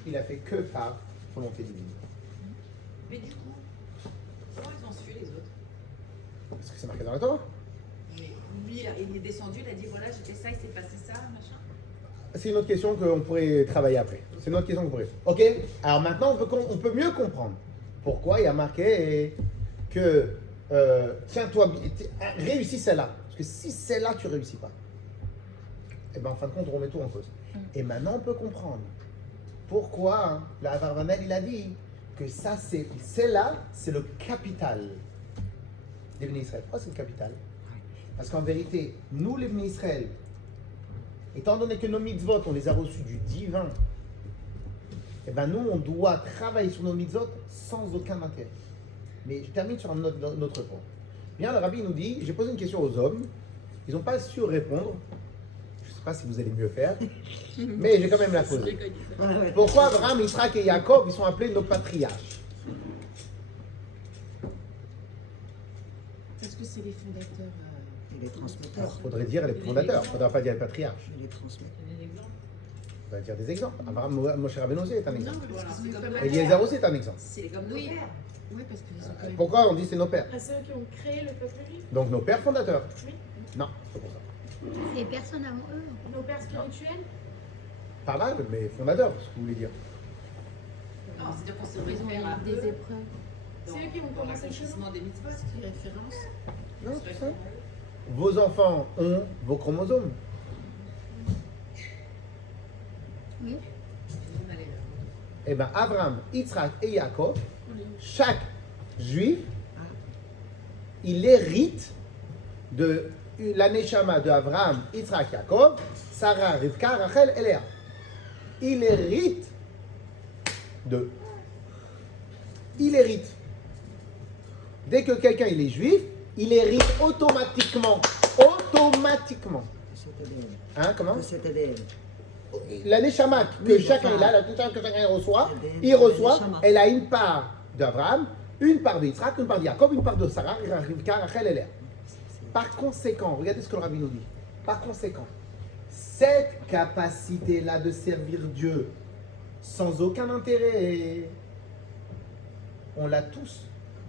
il a fait que par volonté divine. Mais du coup, comment ils ont su les autres? Parce que c'est marqué dans la Torah. Mais lui, il est descendu, il a dit voilà, j'ai fait ça, il s'est passé ça, machin. C'est une autre question qu'on pourrait travailler après. C'est une autre question qu'on pourrait. Ok? Alors maintenant, on peut mieux comprendre pourquoi il y a marqué que tiens-toi, réussis celle-là. Parce que si celle-là, tu ne réussis pas, et bien en fin de compte, on remet tout en cause. Et maintenant, on peut comprendre pourquoi la Avarvanel, il a dit que ça, celle-là, c'est le capital des Bnei Israël. Pourquoi c'est le capital? Parce qu'en vérité, nous, les Bnei Israël, étant donné que nos mitzvot, on les a reçus du divin, et ben nous, on doit travailler sur nos mitzvot sans aucun intérêt. Mais je termine sur un autre point. Bien, le rabbi nous dit, j'ai posé une question aux hommes, ils n'ont pas su répondre. Je sais pas si vous allez mieux faire, mais je vais quand même la poser. Ouais, ouais. Pourquoi Abraham, Yitzhak et Yaakov, ils sont appelés nos patriarches? Parce que c'est les fondateurs. Et les transmetteurs. Alors, il faudrait dire les fondateurs, il ne faudra pas dire les patriarches. Et les transmetteurs. On va dire des exemples. Abraham, Moshe Rabbeinu aussi est un Non, exemple. parce que c'est comme Eliezer aussi est un exemple. C'est comme nos Oui. pères. Oui, parce qu'ils ont quand même. Pourquoi on dit c'est nos pères? C'est eux qui ont créé le peuple juif. Donc nos pères fondateurs? Oui. Non, c'est pas pour ça. C'est personne avant eux. Nos pères spirituels. Pas mal, mais fondateurs, ce que vous voulez dire. Non, c'est-à-dire qu'on se Ils ont réfère à eu des épreuves. C'est eux qui vont dans commencer le chemin. l'accomplissement des mitzvot. Qui référence. Non, c'est ça. Vos enfants ont vos chromosomes. Oui. On allait là. Eh bien, Abraham, Yitzhak et Yaakov, chaque juif, il hérite de la Neshama de Abraham, Yitzhak, Yaakov, Sarah, Rivka, Rachel et Léa. Il hérite d'eux. Il hérite. Dès que quelqu'un il est juif, il hérite automatiquement. Automatiquement. C'est ADN. Hein, comment? De cet ADN. La Neshama que Oui, chacun enfin, il a, la Neshama que chacun reçoit, ADN, il reçoit, Neshama. elle a une part d'Abraham, une part de Yitzhak, une part de Jacob, une part de Sarah, Rivka, Rachel et Léa. Par conséquent, regardez ce que le Rabbi nous dit. Par conséquent, cette capacité-là de servir Dieu sans aucun intérêt, on l'a tous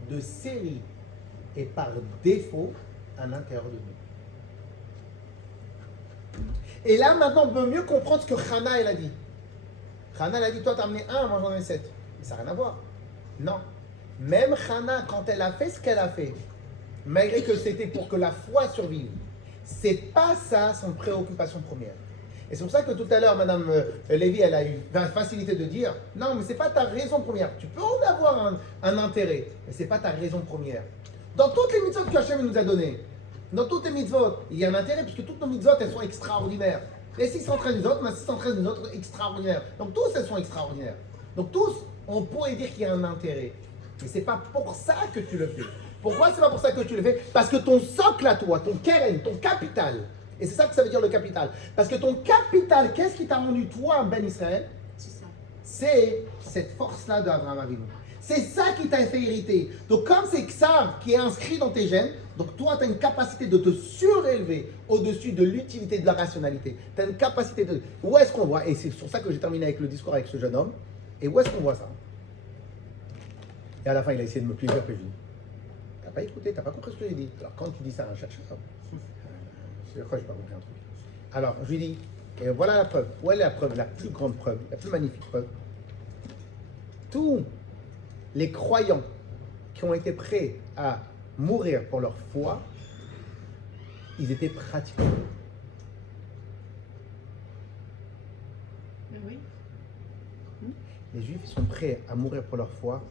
de série et par défaut à l'intérieur de nous. Et là, maintenant, on peut mieux comprendre ce que Chana, elle a dit. Chana, elle a dit, toi, t'as amené un, moi, j'en ai 7. Mais ça n'a rien à voir. Non. Même Chana, quand elle a fait ce qu'elle a fait, malgré que c'était pour que la foi survive, c'est pas ça son préoccupation première. Et c'est pour ça que tout à l'heure, Madame Lévy, elle a eu la facilité de dire, non, mais c'est pas ta raison première. Tu peux en avoir un intérêt, mais c'est pas ta raison première. Dans toutes les mitzvot que Hachem nous a données, dans toutes les mitzvot, il y a un intérêt puisque toutes nos mitzvot, elles sont extraordinaires. Les 613 des autres, mais 613 des autres extraordinaires. Donc tous, elles sont extraordinaires. Donc tous, on pourrait dire qu'il y a un intérêt. Mais c'est pas pour ça que tu le fais. Pourquoi c'est pas pour ça que tu le fais? Parce que ton socle à toi, ton keren, ton capital, et c'est ça que ça veut dire le capital. Parce que ton capital, qu'est-ce qui t'a rendu toi un Ben Israël? C'est ça. C'est cette force-là d'Abraham Avinu. C'est ça qui t'a fait hériter. Donc comme c'est ça qui est inscrit dans tes gènes, donc toi tu as une capacité de te surélever au-dessus de l'utilité de la rationalité. Tu as une capacité de... Où est-ce qu'on voit? Et c'est sur ça que j'ai terminé avec le discours avec ce jeune homme. Et où est-ce qu'on voit ça? Et à la fin il a essayé de me plusieurs que je dis. T'as pas écouté, t'as pas compris ce que j'ai dit. Alors quand tu dis ça à un chercheur, c'est quoi, je n'ai pas compris un truc. Alors je lui dis, et voilà la preuve. Où est la preuve, la plus grande preuve, la plus magnifique preuve? Tous les croyants qui ont été prêts à mourir pour leur foi, ils étaient pratiquants. Mais oui. Les juifs ils sont prêts à mourir pour leur foi,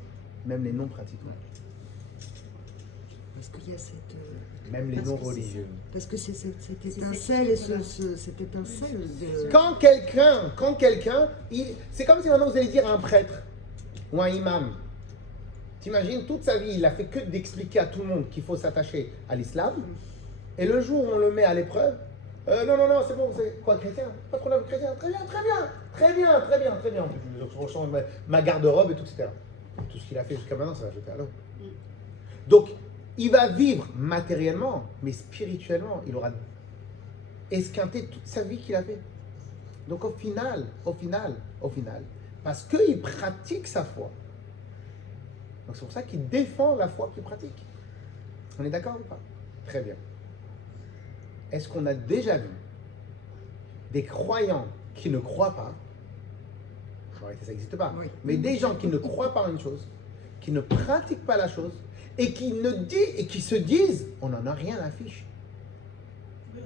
même les non-pratiquants. Parce qu'il y a cette. Même les non-religieux. Parce que c'est cette étincelle et cette étincelle de. Quand quelqu'un, c'est comme si maintenant vous allez dire à un prêtre ou un imam, t'imagines, toute sa vie, il a fait que d'expliquer à tout le monde qu'il faut s'attacher à l'islam, et le jour où on le met à l'épreuve, non, c'est bon, c'est quoi, chrétien? Pas de problème, chrétien, très bien. Je rechange ma garde-robe et tout, etc. Tout ce qu'il a fait jusqu'à maintenant, ça va jeter à l'eau. Donc, il va vivre matériellement, mais spirituellement, il aura esquinté toute sa vie qu'il a fait. Donc au final, parce qu'il pratique sa foi, donc c'est pour ça qu'il défend la foi qu'il pratique. On est d'accord ou pas? Très bien. Est-ce qu'on a déjà vu des croyants qui ne croient pas? En réalité, ça n'existe pas. Oui. Mais des gens qui ne croient pas en une chose, qui ne pratiquent pas la chose, et qui se disent, on n'en a rien à fiche,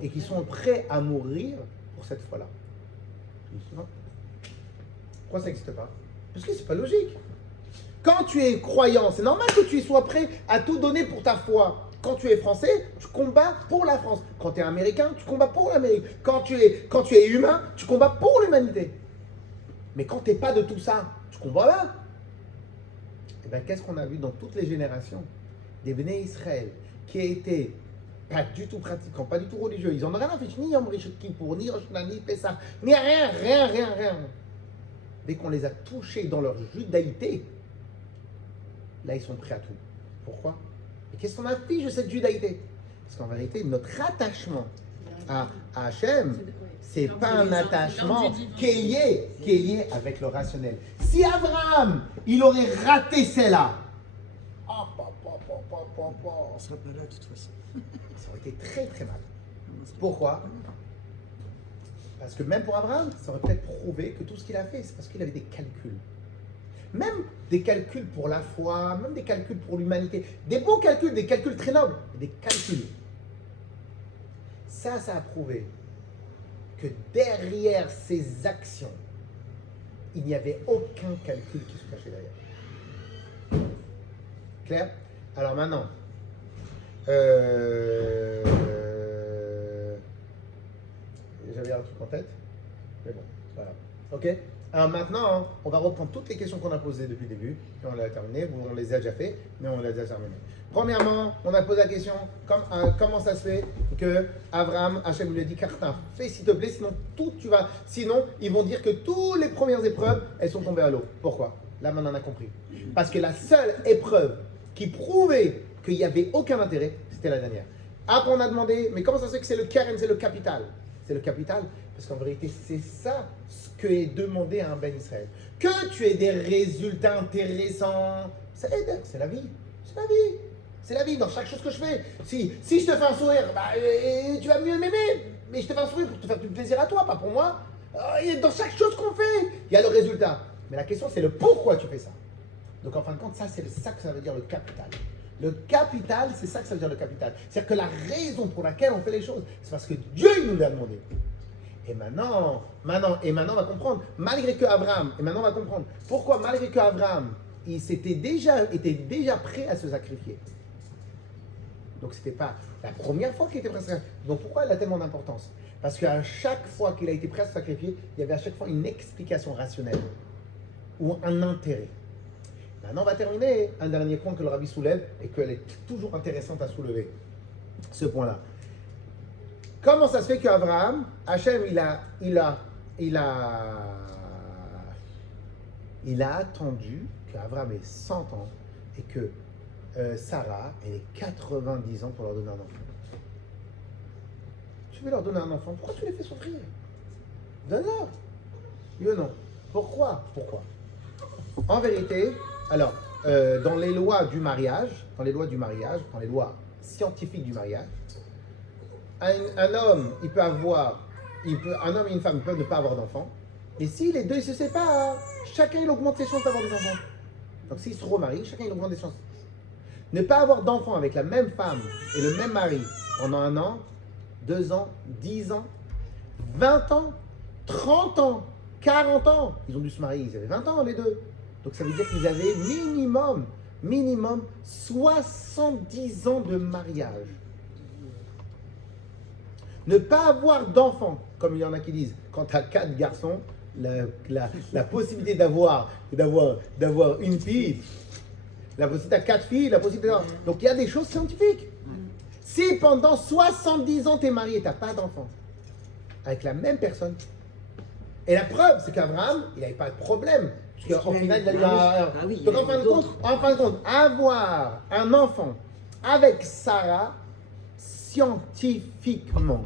et qui sont prêts à mourir pour cette foi-là. Pourquoi ça n'existe pas? Parce que c'est pas logique. Quand tu es croyant, c'est normal que tu sois prêt à tout donner pour ta foi. Quand tu es français, tu combats pour la France. Quand tu es américain, tu combats pour l'Amérique. Quand tu es humain, tu combats pour l'humanité. Mais quand tu n'es pas de tout ça, tu combats là. Et bien, qu'est-ce qu'on a vu dans toutes les générations? Des Bnei Israël qui a été pas du tout pratiquants, pas du tout religieux. Ils n'en ont rien à faire, ni Yom Kippour, ni Rosh Hashanah, ni Pessah, ni rien. Dès qu'on les a touchés dans leur judaïté, là, ils sont prêts à tout. Pourquoi? Et qu'est-ce qu'on affiche de cette judaïté? Parce qu'en vérité, notre attachement à Hachem, c'est pas un attachement qui est lié avec le rationnel. Si Abraham, il aurait raté celle-là, On ne sera pas là de toute façon. ça aurait été très très mal. Pourquoi? Parce que même pour Abraham, ça aurait peut-être prouvé que tout ce qu'il a fait, c'est parce qu'il avait des calculs. Même des calculs pour la foi, même des calculs pour l'humanité. Des bons calculs, des calculs très nobles, des calculs. Ça a prouvé que derrière ces actions, il n'y avait aucun calcul qui se cachait derrière. Clair? Alors maintenant, j'avais un truc en tête, mais bon, voilà. Ok? Alors maintenant, on va reprendre toutes les questions qu'on a posées depuis le début, et on l'a terminé, on les a déjà fait, mais on les a déjà terminées. Premièrement, on a posé la question, comment ça se fait que Abraham, Hachem lui a dit, Cartin, fais s'il te plaît, sinon ils vont dire que toutes les premières épreuves, elles sont tombées à l'eau. Pourquoi? Là maintenant on a compris. Parce que la seule épreuve qui prouvait qu'il n'y avait aucun intérêt, c'était la dernière. Après on a demandé, mais comment ça se fait que c'est le keren, c'est le capital? C'est le capital, parce qu'en vérité, c'est ça ce que est demandé à un Ben Israël. Que tu aies des résultats intéressants, c'est la vie. C'est la vie. C'est la vie dans chaque chose que je fais. Si je te fais un sourire, tu vas mieux m'aimer. Mais je te fais un sourire pour te faire du plaisir à toi, pas pour moi. Dans chaque chose qu'on fait, il y a le résultat. Mais la question, c'est le pourquoi tu fais ça. Donc en fin de compte, ça, c'est ça que ça veut dire le capital. Le capital, c'est ça que ça veut dire le capital. C'est-à-dire que la raison pour laquelle on fait les choses, c'est parce que Dieu il nous l'a demandé. Et maintenant, on va comprendre, malgré que Abraham, et maintenant on va comprendre, pourquoi malgré que Abraham, il était déjà prêt à se sacrifier. Donc c'était pas la première fois qu'il était prêt à se sacrifier. Donc pourquoi il a tellement d'importance? Parce qu'à chaque fois qu'il a été prêt à se sacrifier, il y avait à chaque fois une explication rationnelle ou un intérêt. Maintenant, on va terminer un dernier point que le Rabbi soulève et qu'elle est toujours intéressante à soulever, ce point-là. Comment ça se fait qu'Abraham, Hachem, il a attendu qu'Abraham ait 100 ans et que Sarah ait 90 ans pour leur donner un enfant? Tu veux leur donner un enfant, pourquoi tu les fais souffrir? Donne-leur. Oui ou non? Pourquoi? En vérité, alors, dans les lois du mariage, dans les lois scientifiques du mariage, un homme et une femme peuvent ne pas avoir d'enfants. Et si les deux ils se séparent, chacun il augmente ses chances d'avoir des enfants. Donc s'ils se remarient, chacun il augmente des chances. Ne pas avoir d'enfants avec la même femme et le même mari pendant 1 an, 2 ans, 10 ans, 20 ans, 30 ans, 40 ans, ils ont dû se marier, ils avaient 20 ans les deux. Donc ça veut dire qu'ils avaient minimum 70 ans de mariage. Ne pas avoir d'enfants, comme il y en a qui disent, quand tu as 4 garçons, la possibilité d'avoir une fille, la possibilité à 4 filles, la possibilité d'avoir... Donc il y a des choses scientifiques. Si pendant 70 ans tu es marié et tu n'as pas d'enfant, avec la même personne, et la preuve c'est qu'Abraham, il n'avait pas de problème. Parce qu'au final, il a eu un... Donc en fin de compte, avoir un enfant avec Sarah, scientifiquement,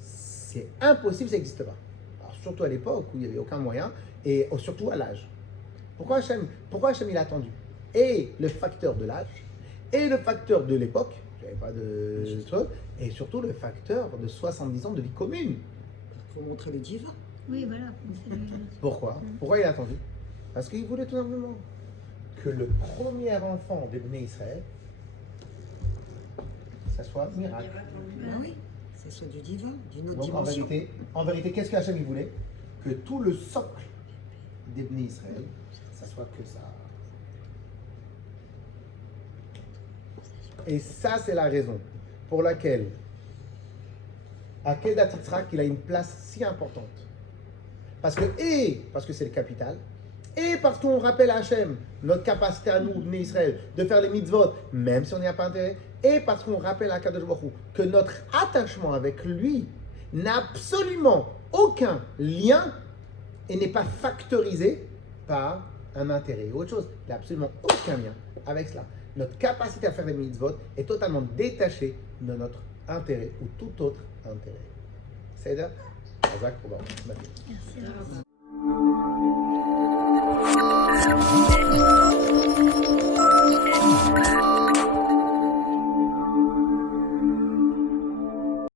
c'est impossible, ça n'existe pas. Alors, surtout à l'époque où il n'y avait aucun moyen, et surtout à l'âge. Pourquoi Hachem il a attendu? Et le facteur de l'âge, et le facteur de l'époque, il n'y avait pas de choses, et surtout le facteur de 70 ans de vie commune. Il faut montrer le divin. Oui, voilà. Pourquoi il a attendu? Parce qu'il voulait tout simplement que le premier enfant de Bnei Israël, ça soit miracle. Ah oui, ça soit du divin, d'une autre Donc dimension. en vérité, qu'est-ce que Hachem il voulait? Que tout le socle des Bnei Israël, ça soit que ça. Et ça, c'est la raison pour laquelle Akedat Yitzhak, il a une place si importante. Parce que c'est le capital, et parce qu'on rappelle à Hachem notre capacité à nous, Bnei Israël, de faire les mitzvot, même si on n'y a pas intérêt, et parce qu'on rappelle à Kadosh Baruch Hu que notre attachement avec lui n'a absolument aucun lien et n'est pas factorisé par un intérêt ou autre chose. Il n'y a absolument aucun lien avec cela. Notre capacité à faire des mitzvot est totalement détachée de notre intérêt ou tout autre intérêt. C'est-à-dire, Merci.